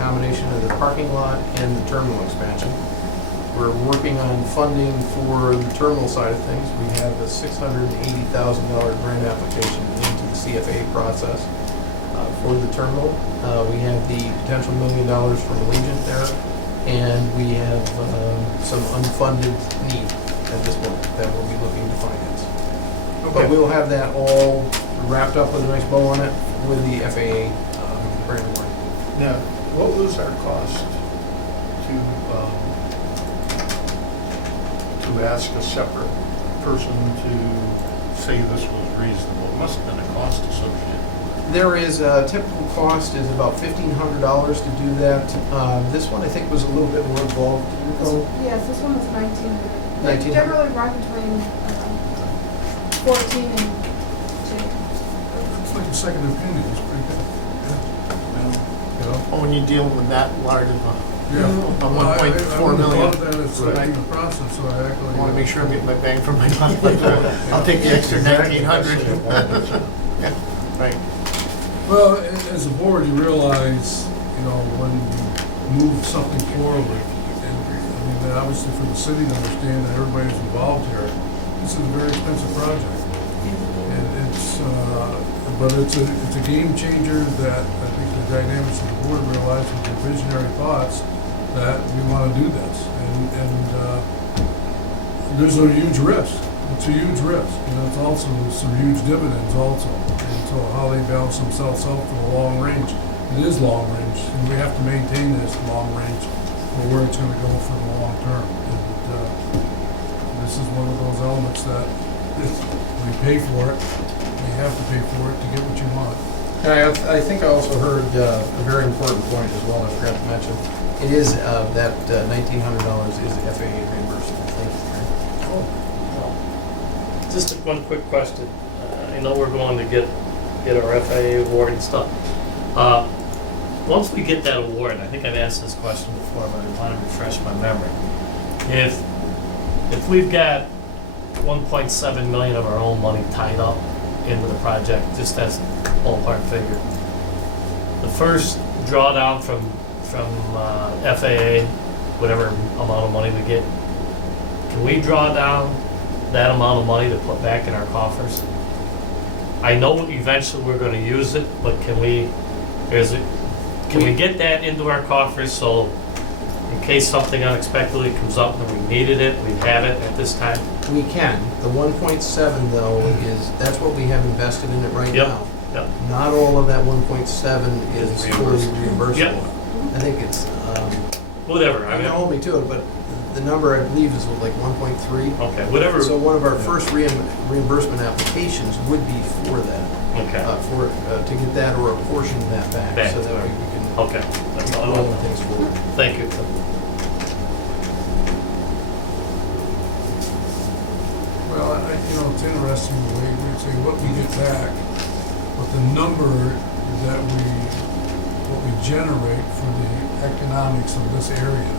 combination of the parking lot and the terminal expansion. We're working on funding for the terminal side of things. We have a $680,000 grant application into the CFA process for the terminal. We have the potential $1 million from Allegiant there, and we have some unfunded need at this point that we'll be looking to finance. But we will have that all wrapped up with a nice bow on it with the FAA grant award. Now, what was our cost to ask a separate person to say this was reasonable? It must have been a cost associated. There is a typical cost is about $1,500 to do that. This one I think was a little bit more involved. Yes, this one was 1900. 1900. Generally run between 14 and 2. It's like a second opinion, it's pretty good. You know? Oh, when you're dealing with that large of a, Yeah. a 1.4 million. That it's like in the process, so I actually. I want to make sure I'm getting my bang for my buck. I'll take the extra 1,900. Yeah, right. Well, as a board, you realize, you know, when you move something forward, and I mean, obviously for the city to understand that everybody's involved here, this is a very expensive project. And but it's a game changer that I think the dynamics of the board realize with the visionary thoughts that we want to do this. And there's a huge risk. It's a huge risk. And it's also some huge dividends also. And so how they balance themselves out for the long range. It is long range, and we have to maintain this long range for where it's going to go for the long term. And this is one of those elements that we pay for it. You have to pay for it to get what you want. I think I also heard a very important point as well, I forgot to mention. It is that $1,900 is FAA reimbursable. Thank you. Just one quick question. I know we're going to get our FAA award and stuff. Once we get that award, I think I've asked this question before, but I want to refresh my memory. If we've got 1.7 million of our own money tied up into the project, just as a ballpark figure, the first drawdown from from FAA, whatever amount of money we get, can we draw down that amount of money to put back in our coffers? I know eventually we're gonna use it, but can we get that into our coffers so in case something unexpectedly comes up and we needed it, we have it at this time? We can. The 1.7 though is, that's what we have invested in it right Yep. now. Yep. Not all of that 1.7 is fully reimbursable. Yep. I think it's, Whatever, I don't mean, hold me to it, but the number I believe is like 1.3. okay, whatever, So one of our first reimbursement applications would be for that, okay, to get that or a portion of that back, Back. so that we can okay. That's keep all I rolling want. things forward. Thank you. Well, it's interesting the way we say what we get back, but the number that what we generate for the economics of this area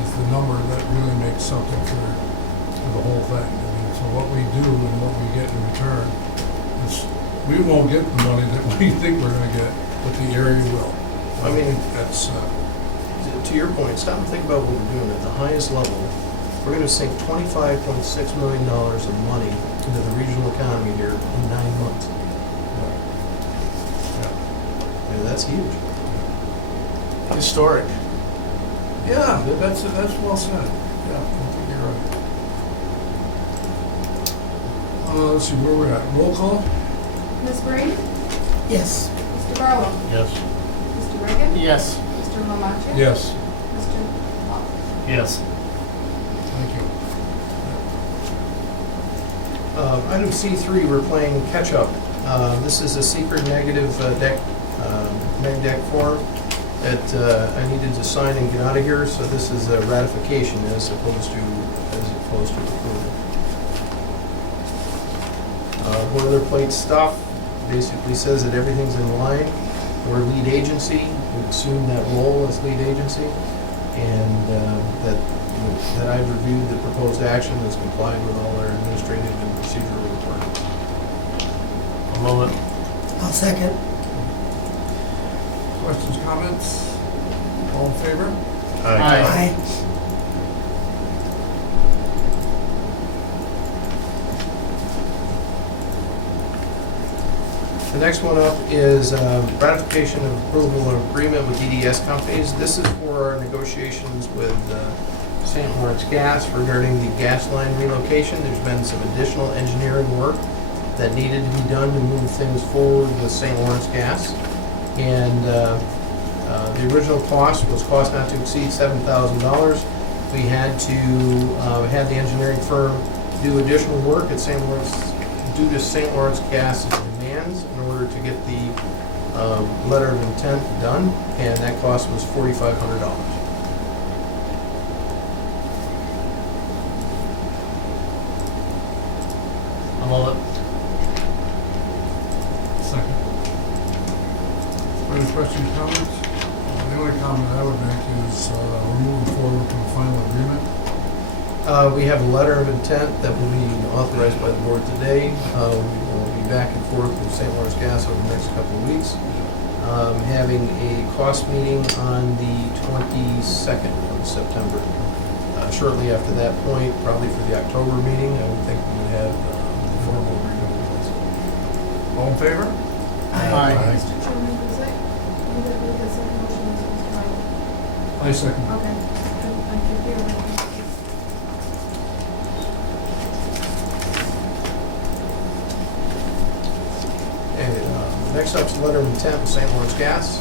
is the number that really makes something for the whole thing. I mean, so what we do and what we get in return is, we won't get the money that we think we're gonna get, but the area will. I mean, That's, to your point, stop and think about what we're doing at the highest level. We're gonna sink $25.6 million of money into the regional economy here in 9 months. I mean, that's huge. Historic. yeah, that's well said. Yeah, I think you're right. Let's see, where we're at. Roll call? Ms. Breen? Yes. Mr. Barlow? Yes. Mr. Reagan? Yes. Mr. Lamacha? Yes. Mr. Paul? Yes. Thank you. Item C3, we're playing catch-up. This is a secret negative neg deck form that I needed to sign and get out of here, so this is a ratification as opposed to approval. Boilerplate stuff basically says that everything's in line. We're lead agency, we assume that role as lead agency, and that I've reviewed the proposed action that's complied with all our administrative and procedural requirements. A moment. I'll second. Questions, comments? All in favor? Aye. The next one up is ratification of approval of agreement with DDS companies. This is for our negotiations with St. Lawrence Gas regarding the gas line relocation. There's been some additional engineering work that needed to be done to move things forward with St. Lawrence Gas. And the original cost was cost not to exceed $7,000. We had to have the engineering firm do additional work at St. Lawrence, due to St. Lawrence Gas demands in order to get the letter of intent done, and that cost was $4,500. A moment. Second. Further questions, comments? The only comment I would make is we're moving forward to a final agreement. We have a letter of intent that will be authorized by the board today. We will be back and forth with St. Lawrence Gas over the next couple of weeks. Having a cost meeting on the 22nd of September. Shortly after that point, probably for the October meeting, I would think we would have the formal agreement in place. All in favor? Aye. Mr. Chairman, was that, you did make a second motion, was it Mr. Barlow? I second. Okay. I can hear that. And next up is the letter of intent with St. Lawrence Gas.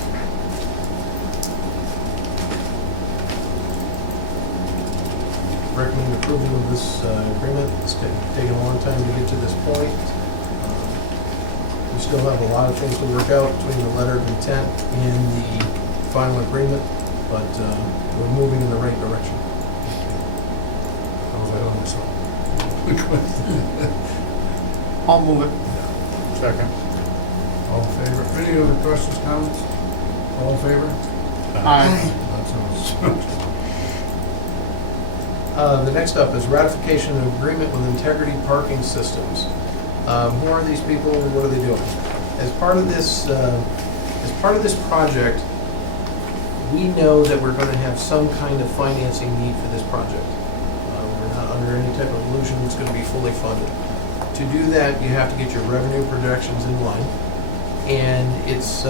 Recommend approval of this agreement. It's taken a long time to get to this point. We still have a lot of things to work out between the letter of intent and the final agreement, but we're moving in the right direction. I was ahead of myself. I'll move it. Second. All in favor? Any other questions, comments? All in favor? Aye. That's The next up is ratification of agreement with Integrity Parking Systems. Who are these people and what are they doing? As part of this project, we know that we're gonna have some kind of financing need for this project. We're not under any type of illusion it's gonna be fully funded. To do that, you have to get your revenue projections in line. And it's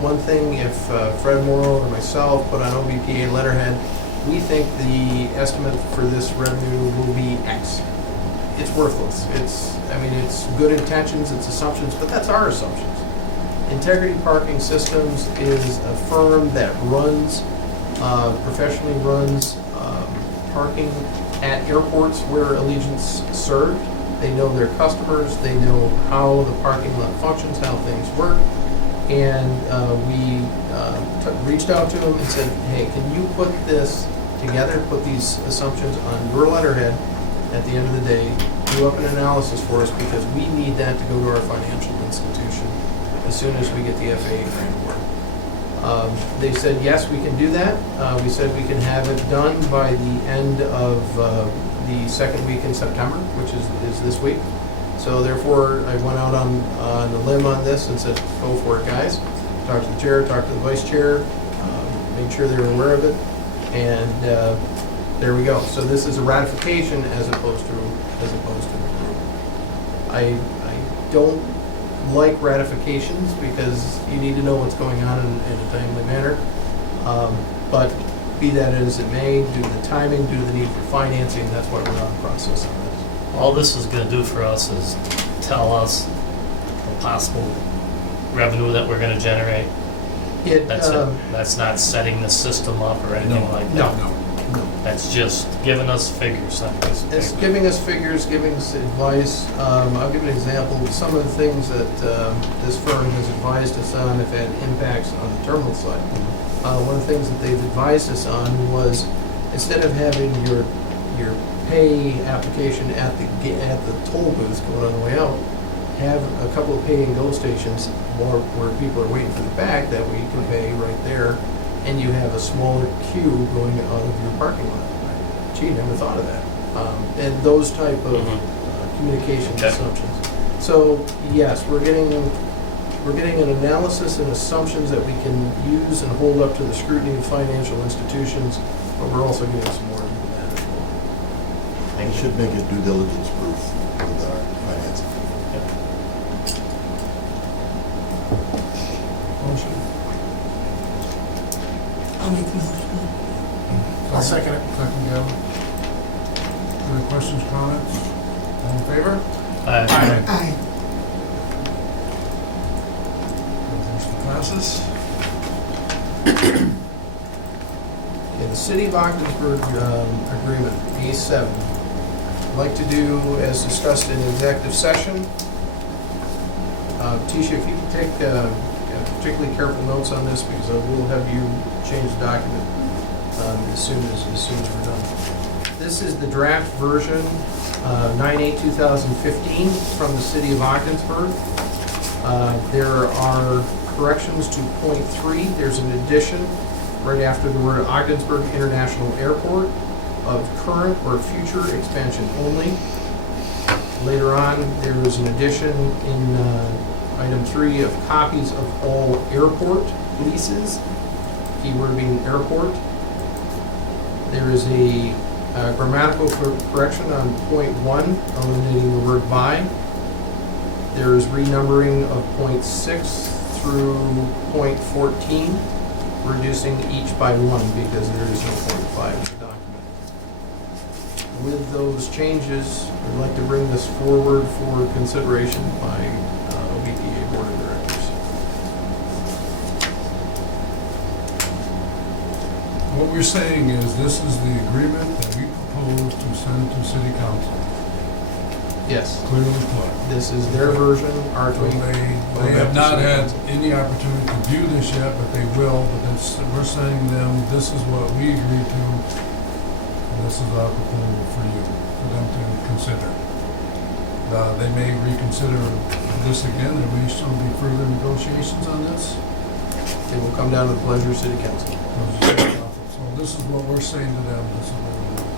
one thing if Fred Morrow or myself put on OBPA letterhead, we think the estimate for this revenue will be X. It's worthless. It's good intentions, it's assumptions, but that's our assumptions. Integrity Parking Systems is a firm that professionally runs parking at airports where Allegiance served. They know their customers, they know how the parking lot functions, how things work. And we reached out to them and said, hey, can you put this together, put these assumptions on your letterhead at the end of the day, do up an analysis for us because we need that to go to our financial institution as soon as we get the FAA grant award. They said, yes, we can do that. We said we can have it done by the end of the second week in September, which is this week. So therefore, I went out on a limb on this and said, go for it, guys. Talked to the chair, talked to the vice chair, made sure they were aware of it, and there we go. So this is a ratification as opposed to an approval. I don't like ratifications because you need to know what's going on in a timely manner. But be that as it may, due to the timing, due to the need for financing, that's why we're on the process on this. All this is gonna do for us is tell us the possible revenue that we're gonna generate. That's it. That's not setting the system up or anything like that. No. That's just giving us figures. It's giving us figures, giving us advice. I'll give an example. Some of the things that this firm has advised us on have had impacts on the terminal side. One of the things that they've advised us on was instead of having your pay application at the toll booths going on the way out, have a couple of pay and go stations where people are waiting for the bag that we can pay right there, and you have a smaller queue going out of your parking lot. Gee, never thought of that. And those type of communication assumptions. So yes, we're getting an analysis and assumptions that we can use and hold up to the scrutiny of financial institutions, but we're also getting some more into that as well. We should make a due diligence proof with our financing. Motion. I'll make the motion. I'll second it. Second, Gavin. Any questions, comments? All in favor? Aye. Resolution passes. Okay, the City of Ogdensburg agreement, A7. I'd like to do, as discussed in executive session, Tisha, if you could take particularly careful notes on this, because I will have you change the document as soon as we're done. This is the draft version, 9/8/2015, from the City of Ogdensburg. There are corrections to point 3. There's an addition right after the word Ogdensburg International Airport of current or future expansion only. Later on, there is an addition in item 3 of copies of all airport leases, keyword being airport. There is a grammatical correction on point 1, eliminating the word by. There is renumbering of point 6 through point 14, reducing each by 1 because there is no point 5 in the document. With those changes, I'd like to bring this forward for consideration by OBPA Board of Directors. What we're saying is this is the agreement that we propose to send to City Council. Yes, Clearly put. this is their version, our So tweet. they have not had any opportunity to view this yet, but they will. But we're sending them, this is what we agreed to, and this is our proposal for you, for them to consider. They may reconsider this again, there may still be further negotiations on this. It will come down to the pleasure of City Council. So this is what we're saying to them, this is what we're doing.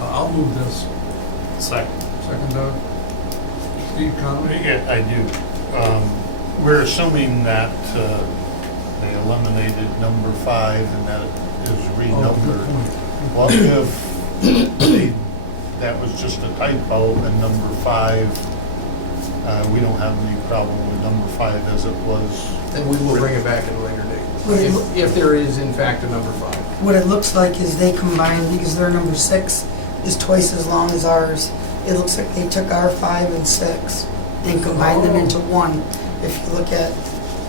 I'll move this. Second. Second, Doug. Steve, comment? Yeah, I do. We're assuming that They eliminated number 5 and that is Oh, good renumbered. point. What if that was just a typo and number 5, we don't have any problem with number 5 as it was? Then we will bring it back at a later date, Right. if there is in fact a number 5. What it looks like is they combined, because their number 6 is twice as long as ours. It looks like they took our 5 and 6 and combined them into one. If you look at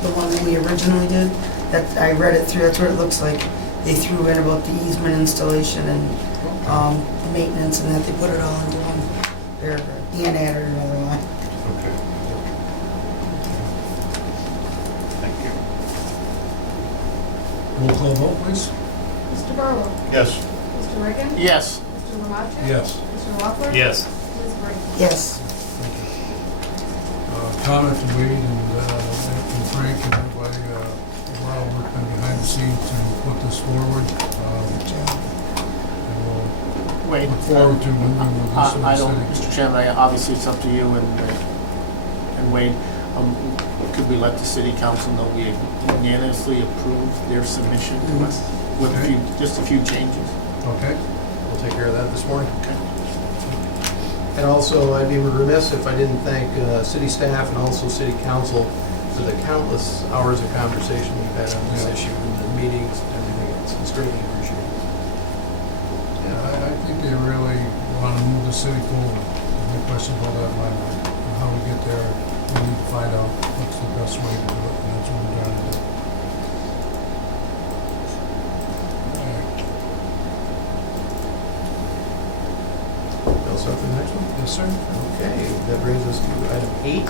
the one that we originally did, that I read it through, that's what it looks like. They threw in about the easement installation and the maintenance and that, they put it all into one paragraph. And added another line. Okay. Thank you. Roll call vote, please. Mr. Barlow? Yes. Mr. Reagan? Yes. Mr. Lamacek? Yes. Mr. Loeffler? Yes. Ms. Brady? Yes. Comment from Wade and Frank and everybody, a lot of work done behind the scenes to put this forward. And we'll Wait. look forward to moving with this in I the don't, city. Mr. Chairman, obviously it's up to you and Wade. Could we let the city council know we unanimously approved their submission to us with just a few changes? Okay. We'll take care of that this morning. Okay. And also, I'd be remiss if I didn't thank city staff and also city council for the countless hours of conversation we've had on this Yeah. issue, and the meetings and everything else. It's greatly appreciated. Yeah, I think they really want to move the city forward. There's no question about that in my mind. And how we get there, we need to find out what's the best way to do it, and that's what we're trying to do. All right. You all set for the next one? Yes, sir. Okay, that brings us to item 8,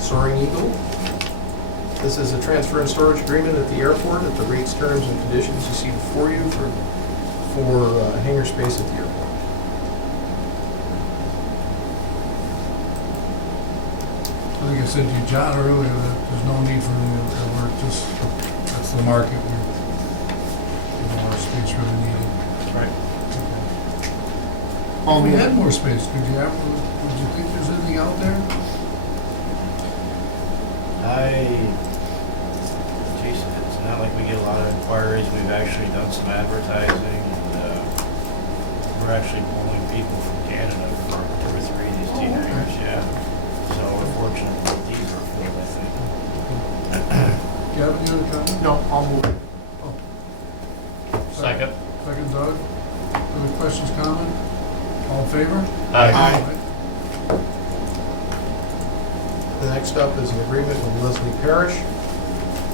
Soaring Eagle. This is a transfer and storage agreement at the airport at the rates, terms, and conditions you see before you for hangar space at the airport. I think I said to you, John, earlier, that there's no need for any of the work, just, that's the market. More space really needed. Right. If we had more space, would you think there's anything out there? Jason, it's not like we get a lot of inquiries. We've actually done some advertising, and we're actually pulling people from Canada for 2 or 3 of these teen hangers, yeah. So we're fortunate that these are full, I think. Gavin, you have a comment? No, I'll move it. Second. Second, Doug. Other questions, comment? All in favor? Aye. The next up is an agreement with Leslie Parrish.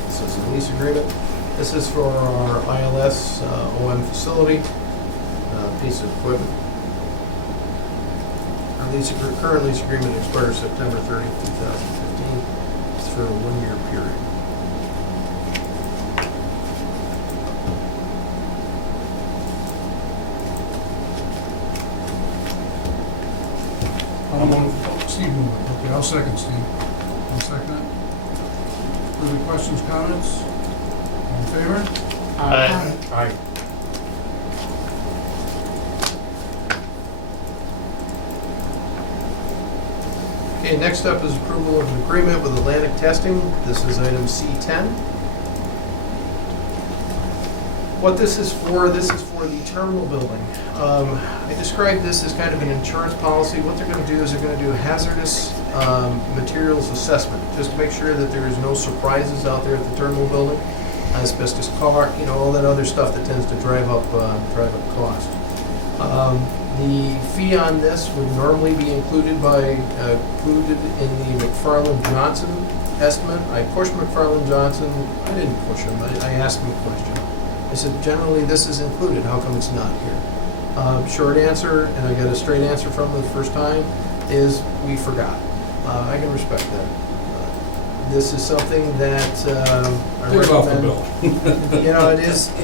This is a lease agreement. This is for our ILS OM facility, piece of equipment. Our current lease agreement expires September 30th, 2015. It's for a 1-year period. Steve moved it. Okay, I'll second Steve. I'll second it. Further questions, comments? All in favor? Aye. Aye. Okay, next up is approval of an agreement with Atlantic Testing. This is item C10. What this is for the terminal building. I described this as kind of an insurance policy. What they're going to do is they're going to do a hazardous materials assessment, just to make sure that there is no surprises out there at the terminal building. Asbestos caulk, all that other stuff that tends to drive up cost. The fee on this would normally be included in the McFarland-Johnson estimate. I pushed McFarland-Johnson. I didn't push him. I asked him a question. I said, generally, this is included. How come it's not here? Short answer, and I got a straight answer from him the first time, is we forgot. I can respect that. This is something that I Take it off the recommend. bill.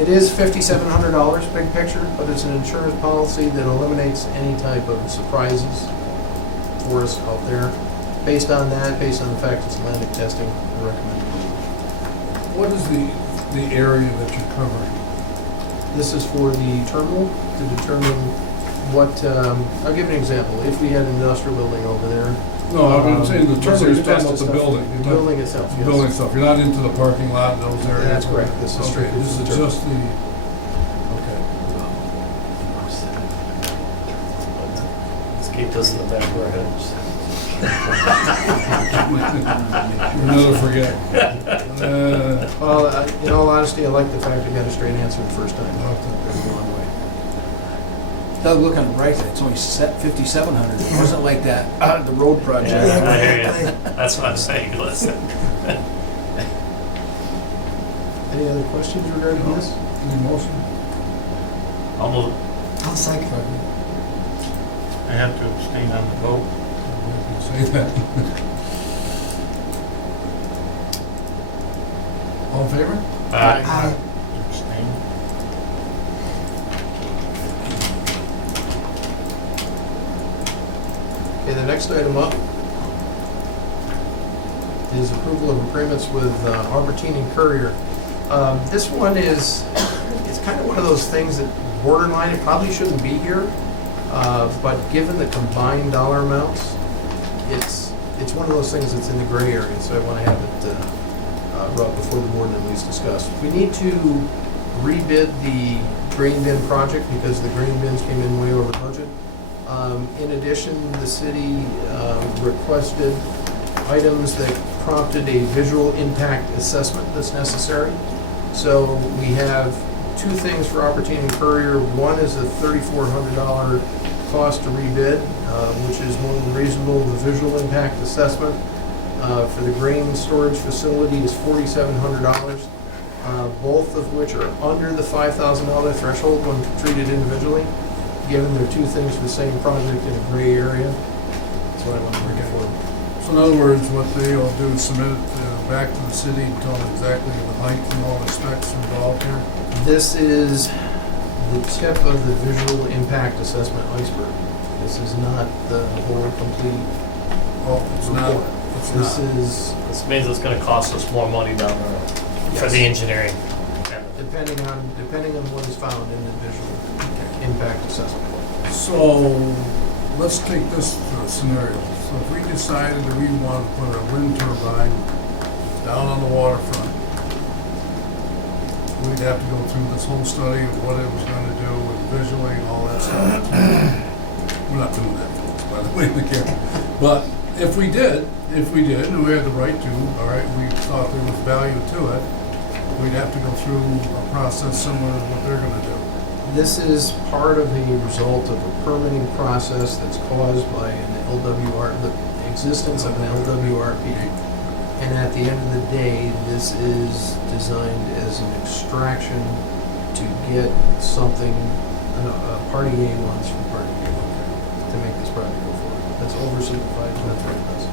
It is $5,700 big picture, but it's an insurance policy that eliminates any type of surprises for us out there. Based on the fact it's Atlantic Testing, I recommend it. What is the area that you're covering? This is for the terminal to determine I'll give an example. If we had an industrial building over there. No, I'm saying the term you're talking about asbestos the stuff. building. The building itself, The yes. building stuff, you're not into the parking lot and those areas? That's correct. This is Okay, strictly this is for the just the, okay. Let's keep this in the back of our heads. You'll never forget. Well, in all honesty, I like the fact we got a straight answer the first time. Okay. Goes a long way. Doug, look on the bright side, it's only 5,700. It wasn't like that, the road project. Yeah, I hear exactly. you. That's what I'm saying, listen. Any other questions regarding this? Any motion? Almost, I'll second. I have to abstain on the vote. Say that. All in favor? Aye. Abstain. Okay, the next item up is approval of agreements with Albertine and Courier. This one is, it's kind of one of those things that borderline, it probably shouldn't be here, but given the combined dollar amounts, it's one of those things that's in the gray area, so I want to have it brought before the board and at least discussed. We need to rebid the green bin project because the green bins came in way over budget. In addition, the city requested items that prompted a visual impact assessment that's necessary. So we have two things for Albertine and Courier. One is a $3,400 cost to rebid, which is more than reasonable. The visual impact assessment for the grain storage facility is $4,700, both of which are under the $5,000 threshold when treated individually. Given they're two things for the same project in a gray area, that's what I want to bring forward. So in other words, what they'll do is submit it back to the city and tell them exactly the height and all the specs involved here? This is the tip of the visual impact assessment iceberg. This is not the whole complete Oh, it's not, report. it's This not. is, this means it's gonna cost us more money down the road for the engineering. depending on what is found in the visual impact assessment. So, let's take this scenario. So if we decided that we want to put a wind turbine down on the waterfront, we'd have to go through this whole study of what it was going to do and visually and all that stuff. We're not doing that, folks, by the way, in the camera. But if we did, and we had the right to, all right, we thought there was value to it, we'd have to go through a process similar to what they're going to do. This is part of a result of a permitting process that's caused by an LWR, the existence of an LWRP. And at the end of the day, this is designed as an extraction to get something, party A wants from party B to make this project go forward. That's oversimplified, but that's what it does.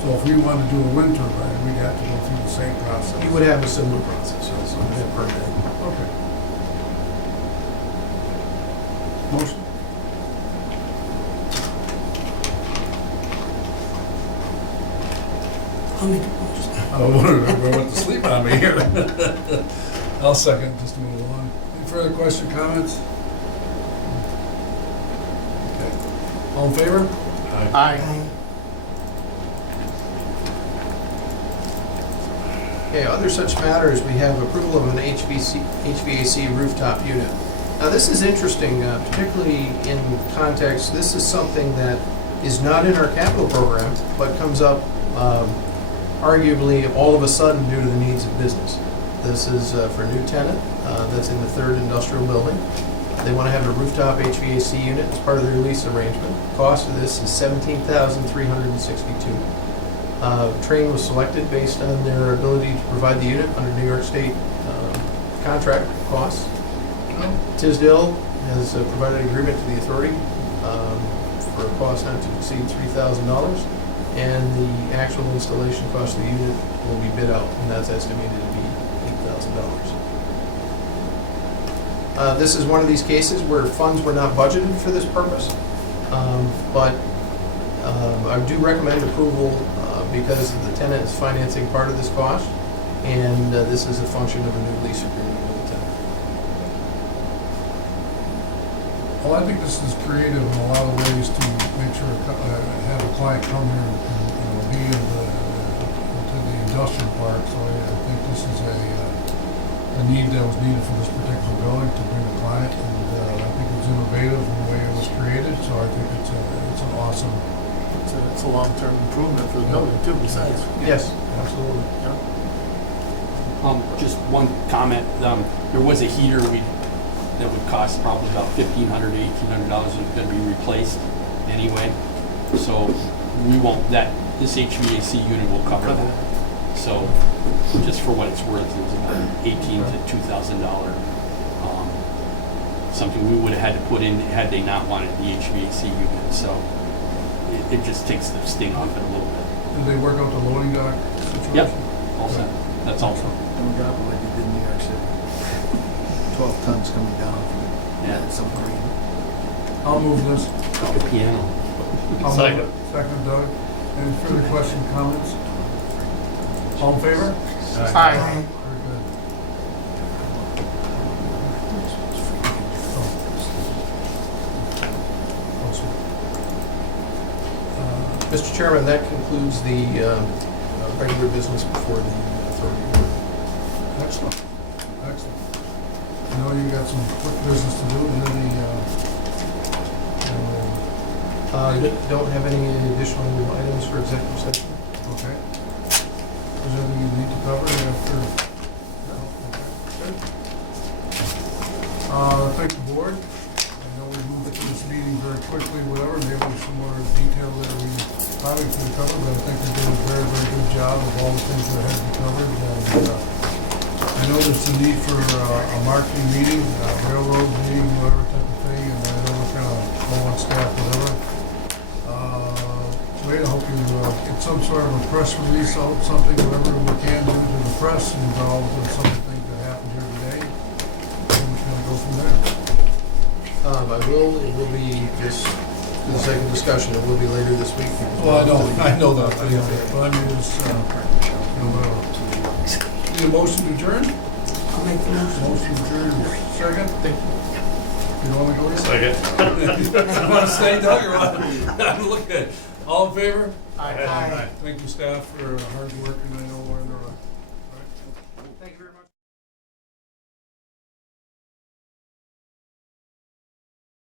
So if we wanted to do a wind turbine, we'd have to go through the same process. You would have a similar process, yes, on that permitting. Okay. Motion? I'll make a motion. I wondered if everybody went to sleep on me here. I'll second, just to move along. Any further question, comments? Okay. All in favor? Aye. Aye. Okay, other such matters, we have approval of an HVAC rooftop unit. Now, this is interesting, particularly in context, this is something that is not in our capital program, but comes up arguably all of a sudden due to the needs of business. This is for a new tenant that's in the 3rd industrial building. They want to have a rooftop HVAC unit as part of their lease arrangement. Cost of this is $17,362. Trane was selected based on their ability to provide the unit under New York State contract costs. Tisdale has provided agreement to the authority for a cost not to exceed $3,000, and the actual installation cost of the unit will be bid out, and that's estimated to be $8,000. This is one of these cases where funds were not budgeted for this purpose, but I do recommend approval because the tenant is financing part of this cost, and this is a function of a new lease agreement with the tenant. Well, I think this is creative in a lot of ways to make sure, have a client come here and, be in to the industrial park. So I think this is a need that was needed for this particular building to bring a client. And I think it's innovative in the way it was created, so I think it's an awesome. It's a long-term improvement for the building too, besides. Yes, absolutely. Just one comment, there was a heater that would cost probably about $1,500 to $1,800, was gonna be replaced anyway. So we won't, this HVAC unit will cover that. So just for what it's worth, it was about $1,800 to $2,000. Something we would have had to put in had they not wanted the HVAC unit, so it just takes the sting off it a little bit. Did they work out the loading dock situation? Yep, all set, that's all. Don't drop it like you did in New York City. 12 tons coming down from Yeah. submarine. I'll move this. Piano. I'll move Second. it. Second, Doug. Any further question, comments? All in favor? Aye. Very good. Mr. Chairman, that concludes the regular business before the authority. Excellent, excellent. I know you got some quick business to do, and then Don't have any additional items for executive session? okay. Is there anything you need to cover after? No? Okay, good. Thank the board. I know we moved through this meeting very quickly, whatever, maybe there's some more detail that we probably could cover, but I think we're doing a very, very good job of all the things that had to be covered. And I know there's a need for a marketing meeting, a railroad meeting, whatever type of thing, and I know we're kind of low on staff, whatever. Wade, I hope you get some sort of a press release out, something, whatever we can do to the press involved in some of the things that happened here today. And we're going to go from there. It will be just, for the sake of discussion, it will be later this week. Well, I know that, but I mean, it's, need a motion to adjourn? I'll make the motion. Motion to adjourn, second? You don't want to go yet? Second. You want to stay, Doug, or what? Look at it. All in favor? Aye. Thank you, staff, for hard work, and I know